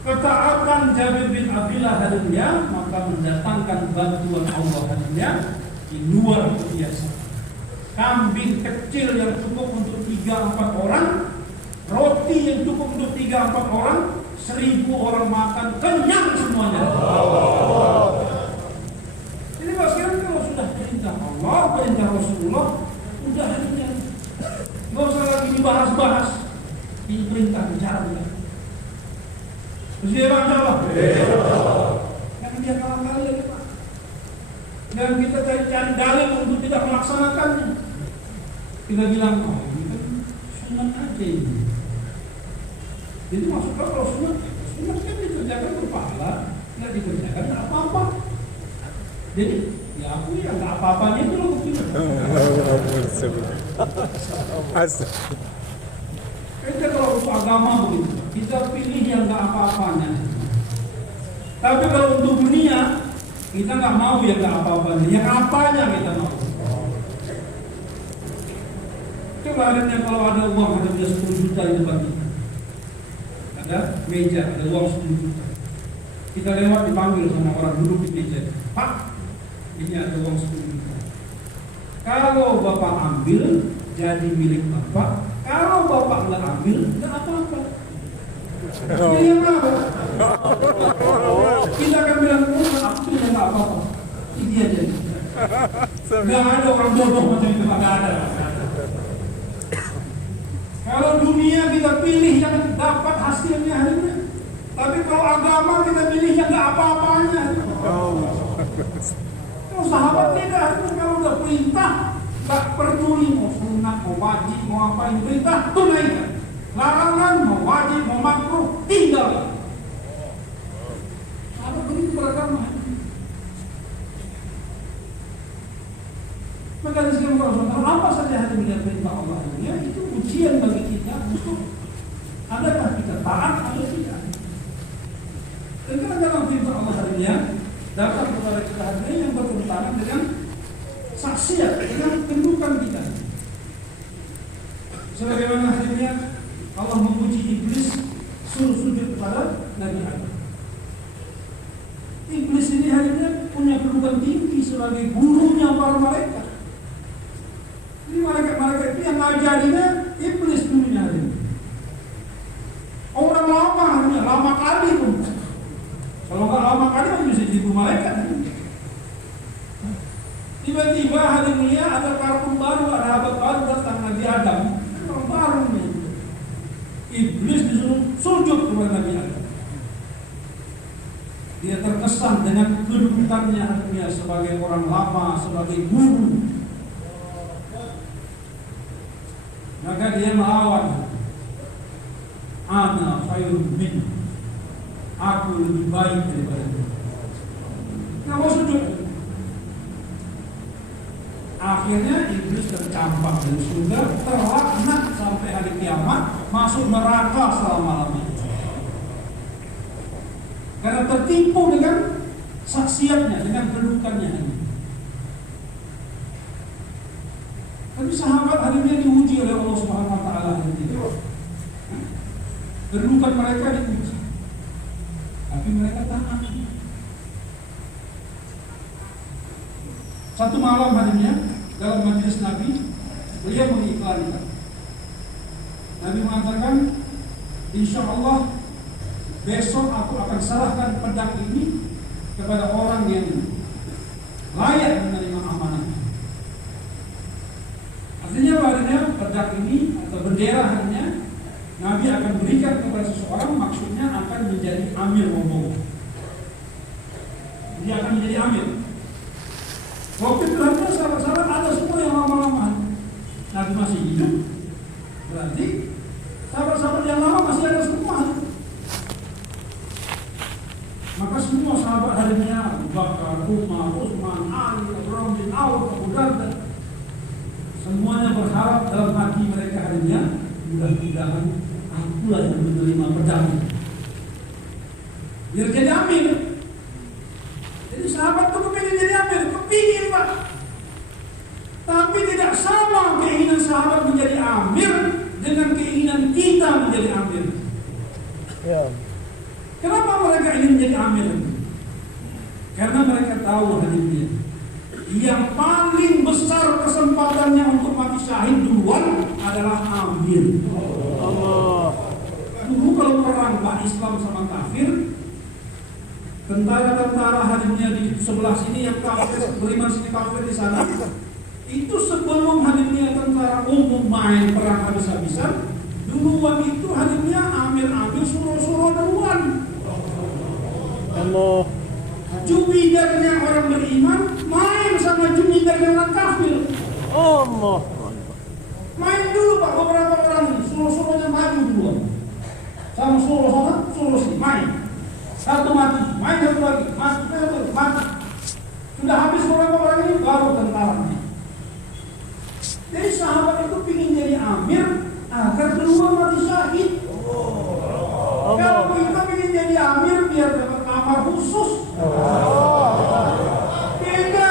Ketaatan Jabir bin Abdullah hadirnya, maka mendatangkan bantuan Allah hadirnya di luar biasa. Kambing kecil yang cukup untuk 3-4 orang, roti yang cukup untuk 3-4 orang, 1000 orang makan kenyang semuanya. Ini Pak sekarang kalau sudah perintah Allah, perintah Rasulullah, udah hadirnya. Nggak usah lagi dibahas-bahas. Ini perintah bicara bukan. Terus dia Pak, insyaAllah. Jangan dia kalah-kalah lagi Pak. Dan kita cari dalil untuk tidak melaksanakannya. Kita bilang, oh ini kan sunat aja ini. Jadi maksudnya kalau sunat kan dikerjakan berpahala, nggak dikerjakan nggak apa-apa. Jadi ya aku ya nggak apa-apanya itu loh buktinya. Kita kalau untuk agama begitu, kita pilih yang nggak apa-apanya. Tapi kalau untuk dunia, kita nggak mau yang nggak apa-apanya, yang apanya kita mau. Coba adanya kalau ada uang, ada 10 juta itu bagi. Ada meja, ada uang 10 juta. Kita lewat dipanggil sama orang duduk di meja. Pak, ini ada uang 10 juta. Kalau Bapak ambil, jadi milik Bapak. Kalau Bapak nggak ambil, nggak apa-apa. Jadi yang apa? Kita akan bilang, aku tidak nggak apa-apa. Ini aja. Nggak ada orang bodoh macam itu, nggak ada. Kalau dunia kita pilih yang dapat hasilnya harinya. Tapi kalau agama kita pilih yang nggak apa-apanya. Kalau sahabat tidak, kalau udah perintah, nggak peduli mau sunat, mau wajib, mau apain, perintah tunaikan. Larangan mau wajib, mau makruh, tinggal. Sahabat begitu beragama. Maka di sini apa saja hari melihat perintah Allah ya, itu ujian bagi kita untuk adakah kita taat atau tidak. Dan karena dalam perintah Allah hari ini datang kepada kita hari ini yang bertentangan dengan saksiat, dengan kedudukan kita. Sebagaimana akhirnya Allah memuji iblis suruh sujud kepada Nabi Adam. Iblis ini akhirnya punya kedudukan tinggi sebagai gurunya para malaikat. Jadi malaikat-malaikat itu yang ngajarinya iblis dulunya ini. Orang lama kali pun. Kalau nggak lama kali kan bisa jadi malaikat. Tiba-tiba hari mulia ada kartun baru, ada sahabat baru datang Nabi Adam. Orang baru nih. Iblis disuruh sujud kepada Nabi Adam. Dia terkesan dengan kedudukannya sebagai orang lama, sebagai guru. Maka dia melawan. Ana khairun min. Aku lebih baik daripada dia. Nggak mau sujud. Akhirnya iblis tercampak dari surga, terlaknat sampai hari kiamat, masuk neraka selama-lamanya. Karena tertipu dengan saksiatnya, dengan kedudukannya. Tapi sahabat hari ini diuji oleh Allah Subhanahu Wa Taala. Kedudukan mereka diuji, tapi mereka taat. Satu malam hadinya dalam majelis Nabi, beliau mengiklankan. Nabi mengatakan, insya Allah besok aku akan serahkan pedang ini kepada orang yang layak menerima amanah. Artinya bahwa pedang ini atau bendera hanya Nabi akan berikan kepada seseorang, maksudnya akan menjadi amir rombongan. Dia akan menjadi amir. Waktu itu sahabat-sahabat ada semua yang lama-lama. Nabi masih hidup, berarti sahabat-sahabat yang lama masih ada semua. Maka semua sahabat hadinya Abu Bakar, Umar, Utsman, Ali, Abdurrahman bin Auf, Abu Darda, semuanya berharap dalam hati mereka hadinya, mudah-mudahan akulah yang menerima pedang biar jadi amir. Jadi sahabat itu kepingin jadi amir, kepingin Pak. Tapi tidak sama keinginan sahabat menjadi amir dengan keinginan kita menjadi amir. Ya. Kenapa mereka ingin menjadi amir? Karena mereka tahu hadisnya, yang paling besar kesempatannya untuk mati syahid duluan adalah amir. Allah. Dulu kalau perang Pak Islam sama kafir, tentara-tentara hadisnya di sebelah sini yang kafir, beriman sini kafir di sana. Itu sebelum hadisnya tentara umum main perang habis-habisan, duluan itu hadisnya amir-amir suruh-suruh duluan. Allah. Jumidarnya orang beriman main sama jumidarnya orang kafir. Allah. Main dulu Pak beberapa orang ini, suruh-suruhnya maju duluan. Sama suruh sana, suruh sini, main. Satu mati, main satu lagi, mati. Sudah habis beberapa orang ini, baru tentaranya. Jadi sahabat itu ingin jadi amir agar kedua mati syahid. Kalau kita ingin jadi amir biar dapat kamar khusus. Beda.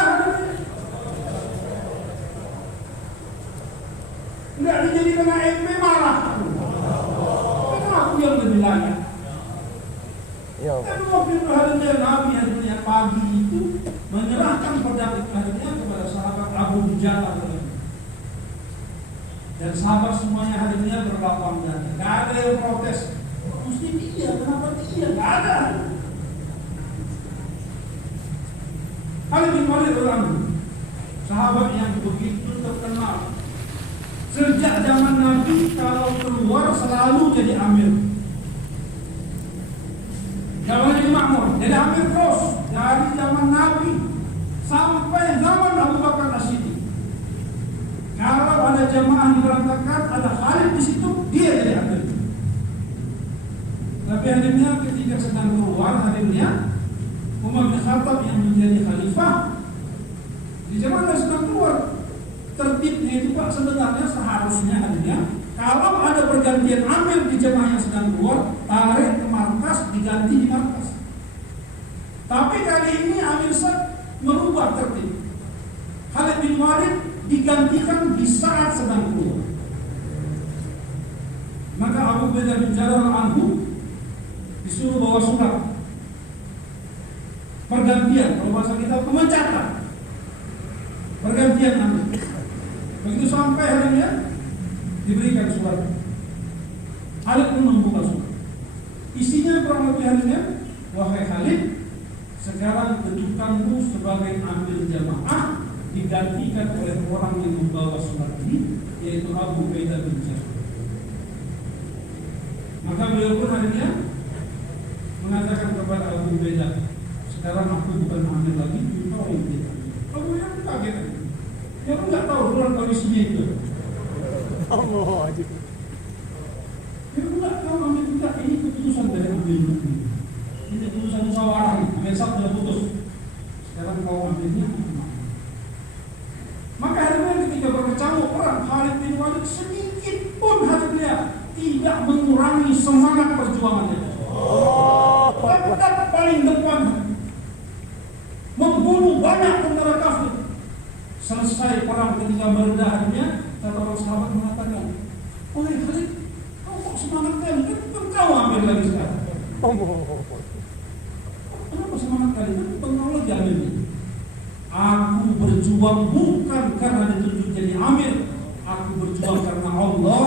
Enggak dijadikan AMP marah. Karena aku yang lebih layak. Ya. Tapi waktu itu hadinya Nabi hadinya pagi itu menyerahkan pedang itu hadinya kepada sahabat Abu Dujana. Dan sahabat semuanya hadinya berlapang dada. Gak ada yang protes. Mesti dia, kenapa dia? Gak ada. Khalid bin Walid radhiyallahu, sahabat yang begitu terkenal. Sejak zaman Nabi kalau keluar selalu jadi amir. Zaman Nabi Makmur jadi amir terus dari zaman Nabi sampai zaman Abu Bakar As-Siddiq. Kalau ada jamaah diberangkatkan, ada Khalid di situ, dia jadi amir. Tapi akhirnya ketika sedang keluar, akhirnya Umar bin Khattab yang menjadi khalifah di zaman yang sedang keluar. Tertibnya itu Pak sebenarnya seharusnya akhirnya kalau ada pergantian amir di jemaah yang sedang keluar, tarik ke markas, diganti di markas. Tapi kali ini Amir Sa'd merubah tertib. Khalid bin Walid digantikan di saat sedang keluar. Maka Abu Ubaidah bin Jarrah anhu disuruh bawa surat pergantian, kalau bahasa kita pemecatan, pergantian amir. Begitu sampai harinya diberikan surat. Khalid pun membuka surat. Isinya kurang lebih harinya, wahai Khalid, sekarang kedudukanmu sebagai amir jamaah digantikan oleh orang yang membawa surat ini, yaitu Abu Ubaidah bin Jarrah. Maka beliau pun harinya mengatakan kepada Abu Ubaidah, sekarang aku bukan amir lagi, kau yang jadi amir. Abu Ubaidah kaget. Dia pun nggak tahu surat kondisinya itu. Allah. Haji. Ya enggak, kau ambil juga ini keputusan dari ambil ini. Ini keputusan musyawarah ini. Ambil satu sudah putus. Sekarang kau ambilnya. Maka hari ini ketika berkecamuk perang, Khalid bin Walid sedikit pun hatinya tidak mengurangi semangat perjuangannya. Tetap paling depan, membunuh banyak tentara kafir. Selesai perang ketika meredah hatinya, kata orang sahabat mengatakan, "Oleh Khalid, kau kok semangat kali? Kan kau ambil lagi sekarang." Kenapa semangat kali? Kan kau lagi ambilnya. Aku berjuang bukan karena ditunjuk jadi amir, aku berjuang karena Allah.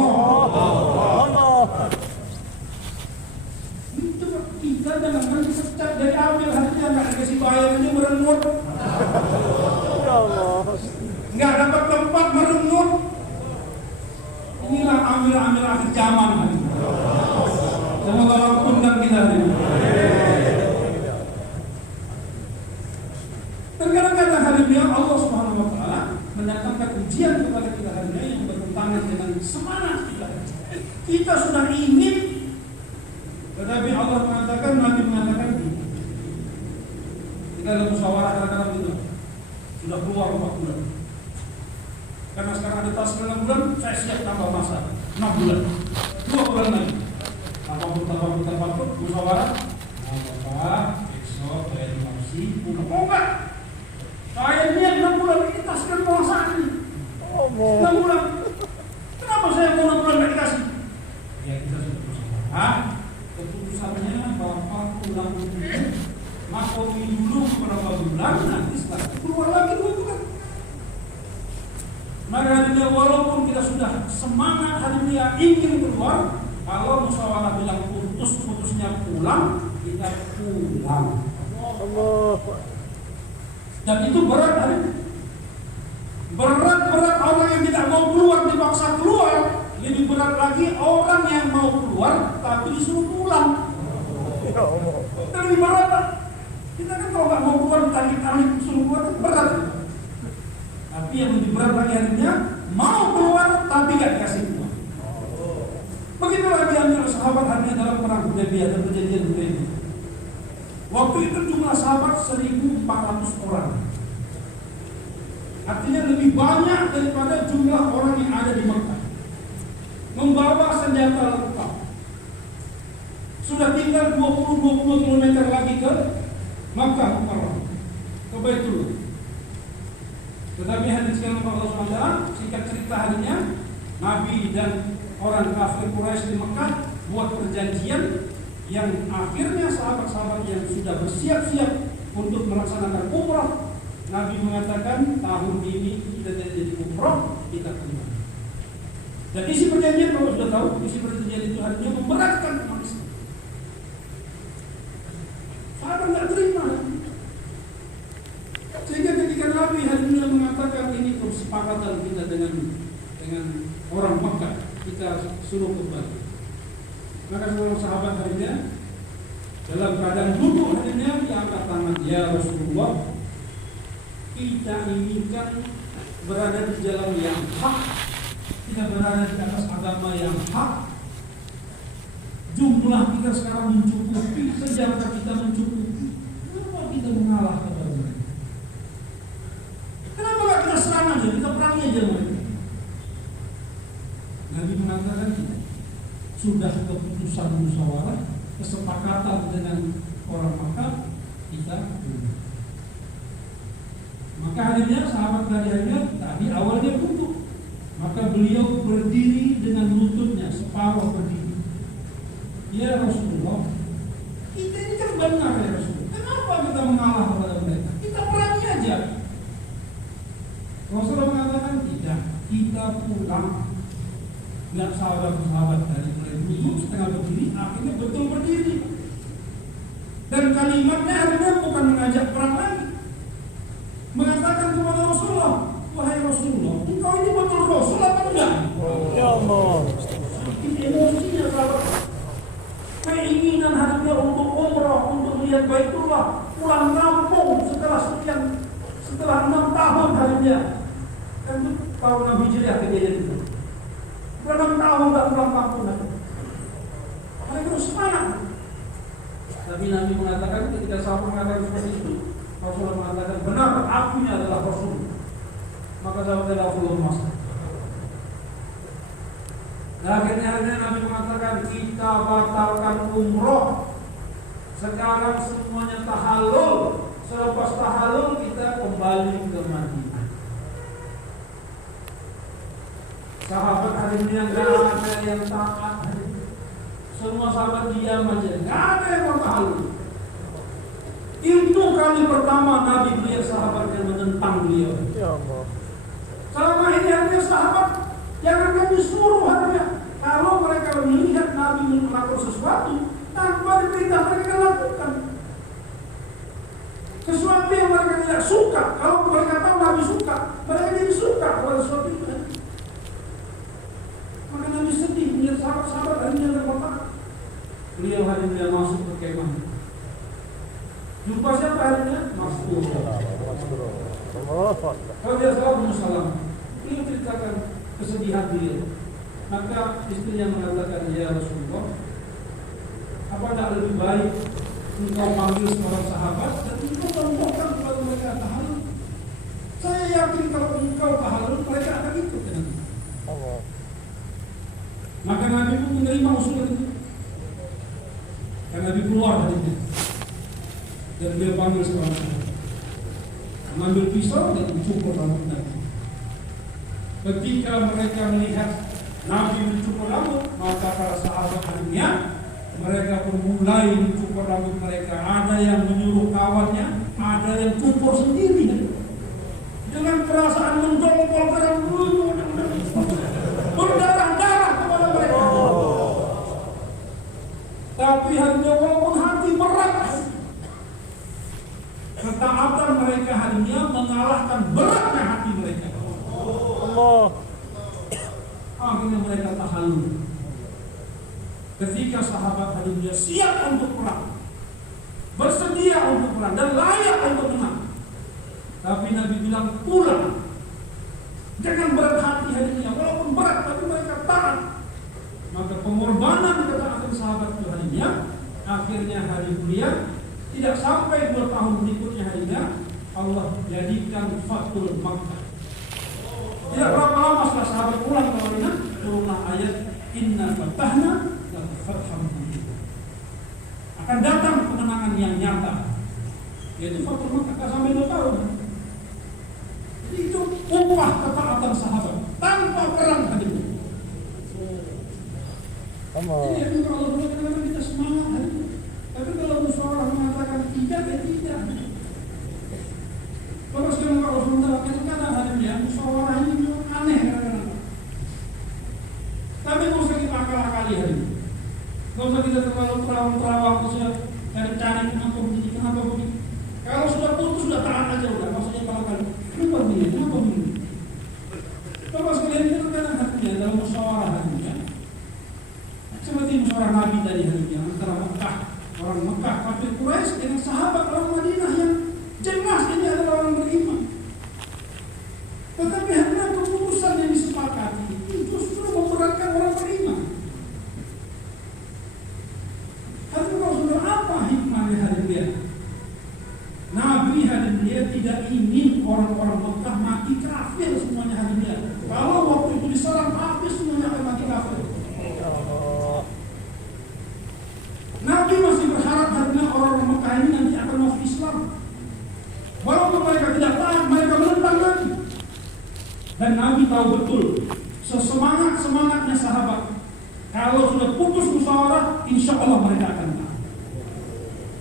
Itu kita jangan disecat dari amir, hatinya nggak dikasih bayar aja merengut. Nggak dapat tempat merengut. Inilah amir-amir akhir zaman. Semoga Allah undang kita ini. Kadang-kadang harinya Allah Subhanahu wa Ta'ala mendatangkan ujian kepada kita harinya yang bertentangan dengan semangat kita. Kita sudah ingin, tetapi Allah mengatakan, Nabi mengatakan, kita ada musyawarah kadang-kadang itu sudah keluar 4 bulan. Karena sekarang ada tas 6 bulan, saya siap tambah masa 6 bulan, 2 bulan lagi. Apa musyawarah? Apa? Besok saya masih enggak. Saya niat 6 bulan ini taskan puasaan ini. 6 bulan. Kenapa saya mau 6 bulan tidak dikasih? Ya kita sudah berusaha. Keputusannya Bapak ulang makomi dulu beberapa bulan, nanti setelah keluar lagi 2 bulan. Maka hadirin, walaupun kita sudah semangat hadirin ingin keluar, kalau musyawarah bilang putusnya pulang, kita pulang. Dan itu berat hari. Berat orang yang tidak mau keluar dipaksa keluar. Lebih berat lagi orang yang mau keluar tapi disuruh pulang. Dan lebih berat. Kita kan kalau nggak mau keluar ditarik disuruh keluar berat. Tapi yang lebih berat lagi harinya mau keluar tapi nggak dikasih keluar. Begitulah diambil sahabat harinya dalam perang Hudaybiyah dan perjanjian Hudaybiyah. Waktu itu jumlah sahabat 1.400 orang. Artinya lebih banyak daripada jumlah orang yang ada di Mekah. Membawa senjata lengkap. Sudah tinggal 20 km lagi ke Mekah ke Baitullah. Tetapi hadis yang Allah SWT, singkat cerita harinya, Nabi dan orang kafir Quraisy di Mekah buat perjanjian yang akhirnya sahabat-sahabat yang sudah bersiap-siap untuk melaksanakan umrah, Nabi mengatakan tahun ini kita jadi umrah, kita kembali. Dan isi perjanjian, kalau sudah tahu, isi perjanjian itu artinya memberatkan umat Islam. Sahabat tidak terima. Sehingga ketika Nabi hari ini mengatakan ini kesepakatan kita dengan orang Makkah, kita suruh kembali. Maka seorang sahabat harinya dalam keadaan duduk harinya diangkat tangan, ya Rasulullah, kita ini kan berada di jalan yang hak, kita berada di atas agama yang hak. Jumlah kita sekarang mencukupi, senjata kita mencukupi. Kenapa kita mengalah kepada mereka? Kenapa gak kita serang aja, kita perangi aja mereka? Nabi mengatakan sudah keputusan musyawarah, kesepakatan dengan orang Makkah, kita maka akhirnya sahabat kaliannya tadi awalnya duduk, maka beliau berdiri dengan lututnya separuh berdiri. Ya Rasulullah, kita ini kan benar ya Rasulullah, kenapa kita mengalah kepada mereka? Kita perangi aja. Rasulullah mengatakan tidak, kita pulang. Nggak sahabat-sahabat dari mulai duduk setengah berdiri, akhirnya betul berdiri. Dan kalimatnya akhirnya bukan mengajak perang lagi, mengatakan kepada Rasulullah, wahai Rasulullah, engkau ini betul Rasul atau enggak? Ya Allah. Ini emosinya sahabat. Keinginan hatinya untuk umrah, untuk lihat Baitullah, pulang kampung setelah 6 tahun harinya. Kan itu tahun Nabi Hijriah kejadian itu. Udah 6 tahun nggak pulang kampung. Mereka harus semangat. Tapi Nabi mengatakan ketika sahabat mengatakan seperti itu, Rasulullah mengatakan benar, akunya adalah Rasul. Maka sahabat Rasulullah masuk. Nah, akhirnya Nabi mengatakan kita batalkan umroh. Sekarang semuanya tahallul. Selepas tahallul kita kembali ke Madinah. Sahabat hari ini yang gak ada yang taat. Semua sahabat diam aja, gak ada yang mau tahallul. Itu kali pertama Nabi melihat sahabat yang menentang beliau. Ya Allah. Selama ini ada sahabat yang akan disuruh hatinya. Kalau mereka melihat Nabi melakukan sesuatu tanpa diperintah mereka lakukan. Sesuatu yang mereka tidak suka, kalau mereka tahu Nabi suka, mereka jadi suka pada sesuatu itu. Maka Nabi sedih melihat sahabat-sahabat hari ini yang berkata, beliau hari ini masuk ke kemah. Jumpa siapa hari ini? Masuk. Kalau dia salam, ini ceritakan kesedihan dia. Maka istrinya mengatakan, ya Rasulullah, apa tidak lebih baik engkau panggil seorang sahabat dan engkau contohkan kepada mereka tahallul? Saya yakin kalau engkau tahallul mereka akan ikut dengan Allah. Maka Nabi pun menerima usulan itu. Dan Nabi keluar hatinya dan dia panggil seorang sahabat, mengambil pisau dan mencukur rambut Nabi. Ketika mereka melihat Nabi mencukur rambut, maka para sahabat akhirnya mereka pun mulai mencukur rambut mereka. Ada yang menyuruh kawannya, ada yang cukur sendiri dengan perasaan menjongkol berdarah-darah kepada mereka. Tapi hanya walaupun hati berat, ketaatan mereka hanya mengalahkan beratnya hati mereka. Allah. Akhirnya mereka tahallul. Ketika sahabat hadisnya siap untuk perang, bersedia untuk perang dan layak untuk menang, tapi Nabi bilang pulang. Jangan berat hati hadisnya, walaupun berat tapi mereka taat. Maka pengorbanan ketaatan sahabat itu hadisnya, akhirnya hari mulia tidak sampai 2 tahun berikutnya hadisnya Allah jadikan Fathul Makkah. Tidak berapa lama setelah sahabat pulang ke Madinah, turunlah ayat Inna fatahna laka fatham mubina. Akan datang kemenangan yang nyata, yaitu Fathul Makkah. Tak sampai 2 tahun. Jadi itu upah ketaatan sahabat tanpa perang hadirnya. Jadi kalau kadang-kadang kita semangat hari ini, tapi kalau musyawarah mengatakan tidak, ya tidak. Terus kalau Rasulullah kadang-kadang hari ini musyawarah ini aneh kadang-kadang. Tapi nggak usah kita akal-akali hari ini. Nggak usah kita terlalu terawang-terawang, cari-cari kenapa begini. Kalau sudah putus sudah taat aja udah. Maksudnya kalau kali kenapa begini. Coba sekalian kita kadang hatinya dalam musyawarah hari ini ya. Seperti musyawarah Nabi tadi hari ini antara Mekah, orang Mekah, kafir Quraisy dengan sahabat orang Madinah yang jelas ini adalah orang beriman. Tetapi hanya keputusan yang disepakati itu justru memberatkan orang beriman. Tapi kalau sudah apa hikmahnya hari dia? Nabi hari dia tidak ingin orang-orang Mekah mati kafir semuanya hari dia. Kalau waktu itu diserang habis semuanya akan mati kafir. Nabi masih berharap hatinya orang-orang Mekah ini nanti akan masuk Islam. Walaupun mereka tidak taat, mereka menentang Nabi. Dan Nabi tahu betul sesemangat-semangatnya sahabat, kalau sudah putus musyawarah, insya Allah mereka akan taat.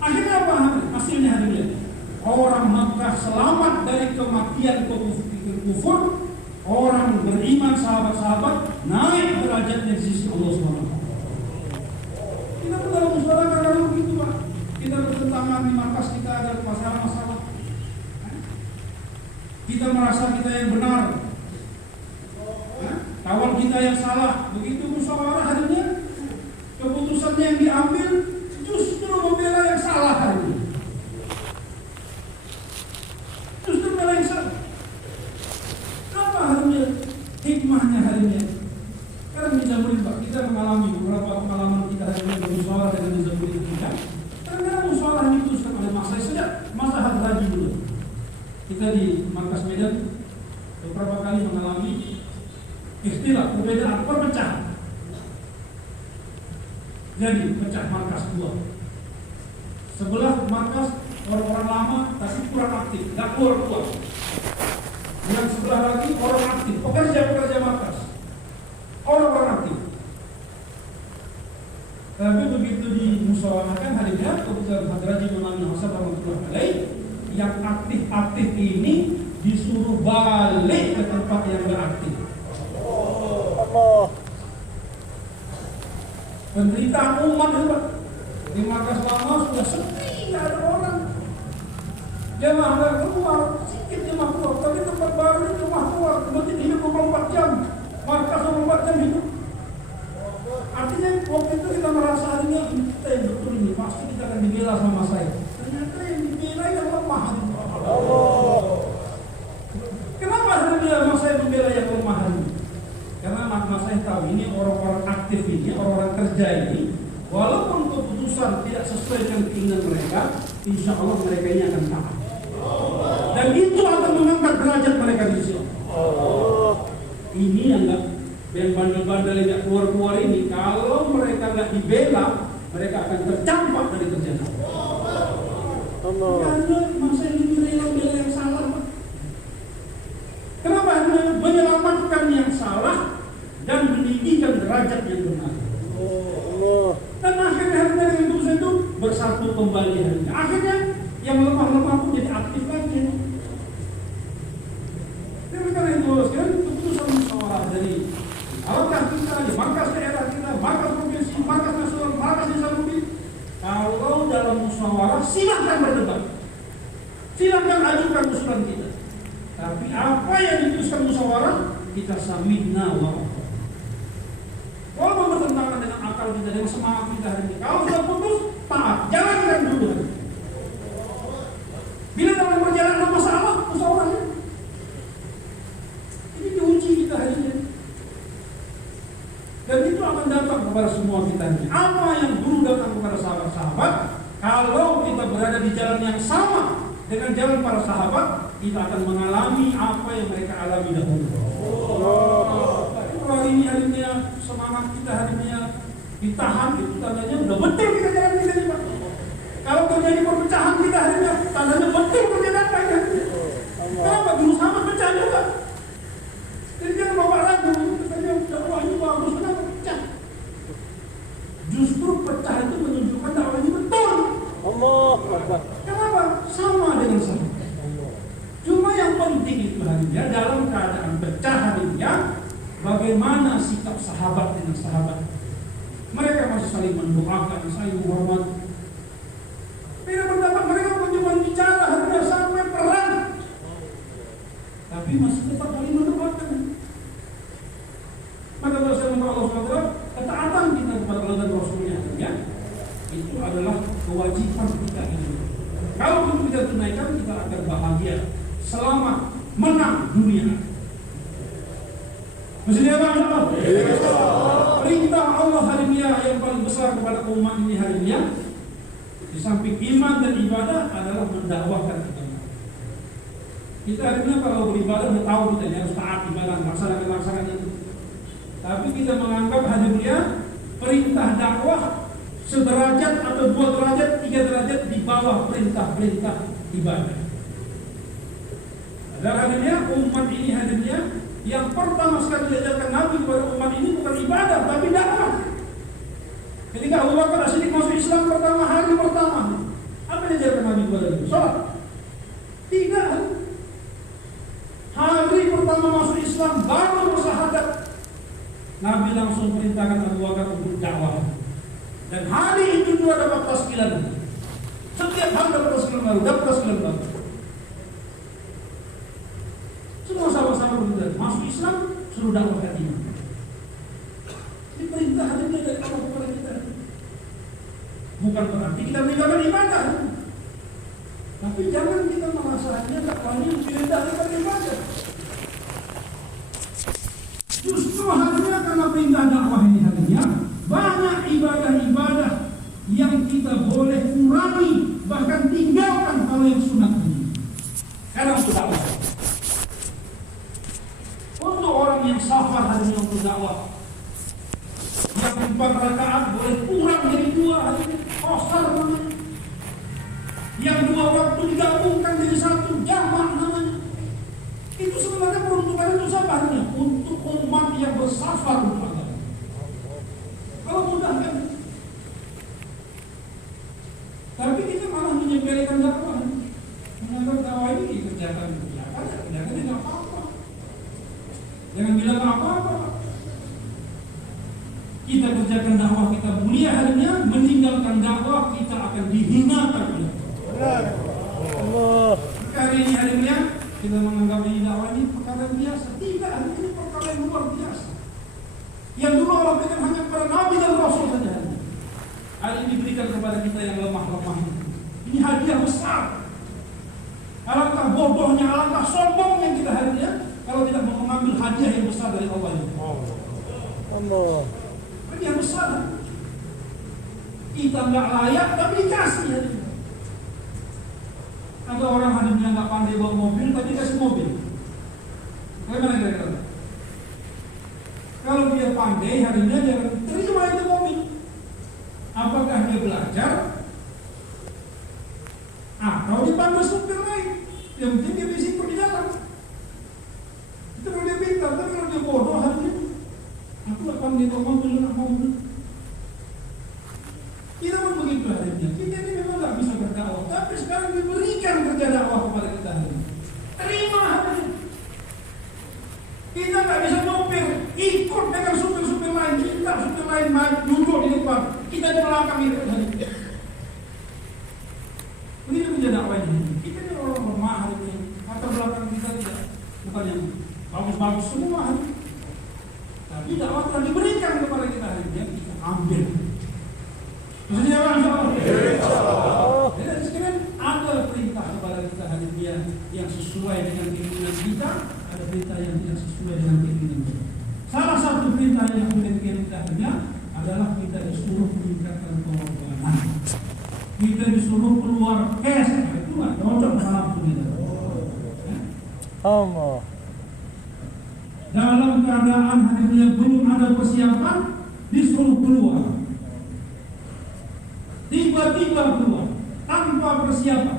Akhirnya apa hasilnya hadirnya? Orang Mekah selamat dari kematian kufur. Orang beriman sahabat-sahabat naik derajatnya di sisi Allah SWT. Kita dalam musyawarah kadang-kadang begitu Pak. Kita bertentangan di markas kita ada masalah-masalah. Kita merasa kita yang benar, kawan kita yang salah. Begitu musyawarah harinya, keputusannya yang diambil justru membela yang salah hari ini. Justru membela yang salah. Apa harinya? Hikmahnya harinya. Karena kita mengalami beberapa pengalaman kita hari ini bermusyawarah dengan Nizamuddin kita. Kadang-kadang musyawarah diputuskan oleh masa sejak masa Hadraji dulu. Kita di Markas Medan beberapa kali mengalami ikhtilaf, perbedaan, perpecahan. Jadi pecah markas dua. Sebelah markas orang-orang lama tapi kurang aktif, tidak keluar. Yang sebelah lagi orang aktif, pekerja markas, orang-orang aktif. Tapi begitu dimusyawarahkan hari ini, keputusan Hadraji Imam Hasan rahimahullah alaih, yang aktif ini disuruh balik ke tempat yang beraktif. Allah. Penderitaan umat itu di markas lama sudah sepi, tidak ada orang. Jemaah nggak keluar, sedikit jemaah keluar. Tapi tempat baru ini jemaah keluar, kemudian hidup 24 jam, markas 24 jam hidup. Artinya waktu itu kita merasa ini betul ini pasti kita akan dibela sama saya. Ternyata yang dibela yang lemah. Kenapa hari saya dibela yang lemah ini? Karena saya tahu ini orang-orang aktif ini, orang-orang kerja ini, walaupun keputusan tidak sesuai dengan keinginan mereka, insya Allah mereka ini akan taat. Dan itu akan mengangkat derajat mereka di sini. Ini yang bandel-bandel yang tidak keluar-keluar ini, kalau mereka nggak dibela, mereka akan tercampak dari kerjaan. Karena masa ini bela yang salah, Pak. Kenapa? Menyelamatkan yang salah dan meninggikan derajat yang benar. Dan akhirnya yang dosa itu bersatu kembali harinya. Akhirnya yang lemah-lemah pun jadi aktif lagi. Tapi karena itu sekarang keputusan musyawarah dari apakah kita di markas daerah kita, markas provinsi, markas nasional, markas Nizamuddin, kalau dalam musyawarah silakan berdebat, silakan ajukan usulan kita. Tapi apa yang diputuskan musyawarah kita samina wa ata'na. Walaupun bertentangan dengan akal kita, dengan semangat kita hari ini, kalau sudah putus, taat, jalankan dulu. Bila dalam perjalanan masalah, musyawarahnya ini diuji kita hari ini. Dan itu akan datang kepada semua kita ini. Apa yang dulu datang kepada sahabat-sahabat, kalau kita berada di jalan yang sama dengan jalan para sahabat, kita akan mengalami apa yang mereka alami dahulu. Kalau hari ini semangat kita hari ini ditahan, itu tandanya udah betul kita jalan ini, Pak. Kalau terjadi perpecahan kita hari ini, tandanya betul perjalanan apa ini. Kenapa? Dulu sahabat pecah juga. Jadi jangan bawa ragu, katanya dakwah ini bagus, kenapa pecah? Justru pecah itu menunjukkan dakwah ini betul. Kenapa? Sama dengan sahabat. Cuma yang penting itu hari ini dalam keadaan pecah hari ini, bagaimana sikap sahabat dengan sahabat. Mereka masih saling mendoakan, saling menghormati. Beda pendapat mereka bukan cuma bicara hanya sampai perang, tapi masih tetap saling mendoakan. Maka bersama Allah SWT, ketaatan kita kepada Allah dan Rasulnya itu adalah kewajiban kita ini. Kalau itu kita tunaikan, kita akan bahagia selamat menang dunia. Maksudnya apa? Perintah Allah hari ini yang paling besar kepada umat ini hari ini, di samping iman dan ibadah, adalah mendakwahkan agama. Kita hari ini kalau beribadah sudah tahu kita harus taat ibadah, laksanakan itu. Tapi kita menganggap hari ini perintah dakwah sederajat atau 2 derajat, 3 derajat di bawah perintah-perintah ibadah. Dan hadirnya umat ini hadirnya yang pertama sekali diajarkan Nabi kepada umat ini bukan ibadah tapi dakwah. Ketika Abu Bakar As-Siddiq masuk Islam pertama hari pertama, apa yang diajarkan Nabi kepada dia? Salat. Tidak. Hari pertama masuk Islam baru bersyahadat, Nabi langsung perintahkan Abu Bakar untuk dakwah. Dan hari itu juga dapat taskilan. Setiap hari dapat taskilan baru. Semua sama-sama berbeda. Masuk Islam, suruh dakwahkan iman. Ini perintah hadisnya dari Allah kepada kita. Bukan berarti kita meninggalkan ibadah. Tapi jangan kita merasanya dakwahnya lebih rendah daripada ibadah. Justru hadisnya karena perintah dakwah ini hadisnya 4 rakaat boleh kurang jadi 2 hadirin. Qasar namanya. Yang 2 waktu digabungkan jadi 1 jamak namanya. Itu sebenarnya peruntukannya untuk siapa? Untuk umat yang bersafar untuk agama. Kalau mudah kan. Tapi kita malah menyepelekan dakwah. Menganggap dakwah ini dikerjakan tidak apa-apa. Jangan bilang apa-apa. Kita kerjakan dakwah, kita mulia harinya, meninggalkan dakwah kita akan dihinakan oleh Allah. Kali ini harinya kita menganggap ini dakwah ini perkara yang biasa. Tidak, hari ini perkara yang luar biasa. Yang dulu Allah berikan hanya kepada Nabi dan Rasul saja. Hari ini diberikan kepada kita yang lemah-lemah ini. Ini hadiah besar. Alangkah bodohnya, alangkah sombongnya kita hari ini kalau tidak mau mengambil hadiah yang besar dari Allah ini. Allah. Hadiah besar. Kita nggak layak tapi dikasih hari ini. Ada orang hadisnya nggak pandai bawa mobil tapi dikasih mobil. Bagaimana kira-kira? Kalau dia pandai harinya dia akan terima itu mobil. Apakah dia belajar atau dipanggil supir lain? Yang penting dia bisa ikut di dalam. Itu kalau dia pintar, tapi kalau dia bodoh harinya, aku nggak pandai bawa mobil, nggak mau. Kita pun begitu harinya. Kita ini memang nggak bisa berdakwah, tapi sekarang diberikan kerja dakwah kepada kita hari ini. Terima harinya. Kita nggak bisa nyopir, ikut dengan supir-supir lain, kita supir lain duduk di depan, kita di belakang itu hari ini. Begitu kerja dakwah ini. Kita ini orang lemah hari ini. Latar belakang kita tidak bukan yang bagus-bagus semua hari ini. Tapi dakwah telah diberikan kepada kita hari ini, kita ambil. Maksudnya apa? Insyaallah. Jadi sekarang ada perintah kepada kita hari ini yang sesuai dengan keinginan kita, ada perintah yang tidak sesuai dengan keinginan kita. Salah satu perintah yang menjadi kita adalah kita disuruh meningkatkan pengorbanan. Kita disuruh keluar cash, itu nggak cocok dalam kita. Allah. Dalam keadaan hatinya belum ada persiapan, disuruh keluar. Tiba-tiba keluar tanpa persiapan.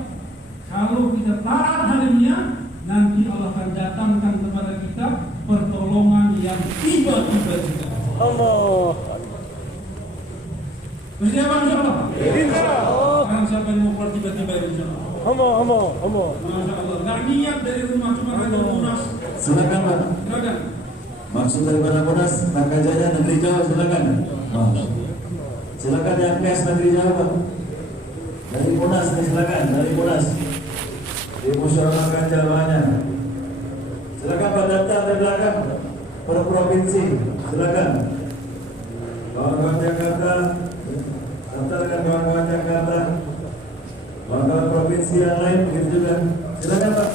Kalau kita taat harinya, nanti Allah akan datangkan kepada kita pertolongan yang tiba-tiba juga. Allah. Persiapan insyaallah. Insyaallah. Sekarang siapa yang mau keluar tiba-tiba insyaallah. Allah. Masya Allah. Nggak niat dari rumah cuma ada munas. Silakan Pak. Silakan. Maksud daripada Monas, Rakajanya Negeri Jawa, silakan. Silakan yang kes Negeri Jawa Pak. Dari Monas nih, silakan dari Monas. Dimusyawarahkan jawabannya. Silakan Pak daftar dari belakang per provinsi, silakan. Kawan-kawan Jakarta, daftarkan kawan-kawan Jakarta. Kawan-kawan provinsi yang lain begitu juga. Silakan Pak.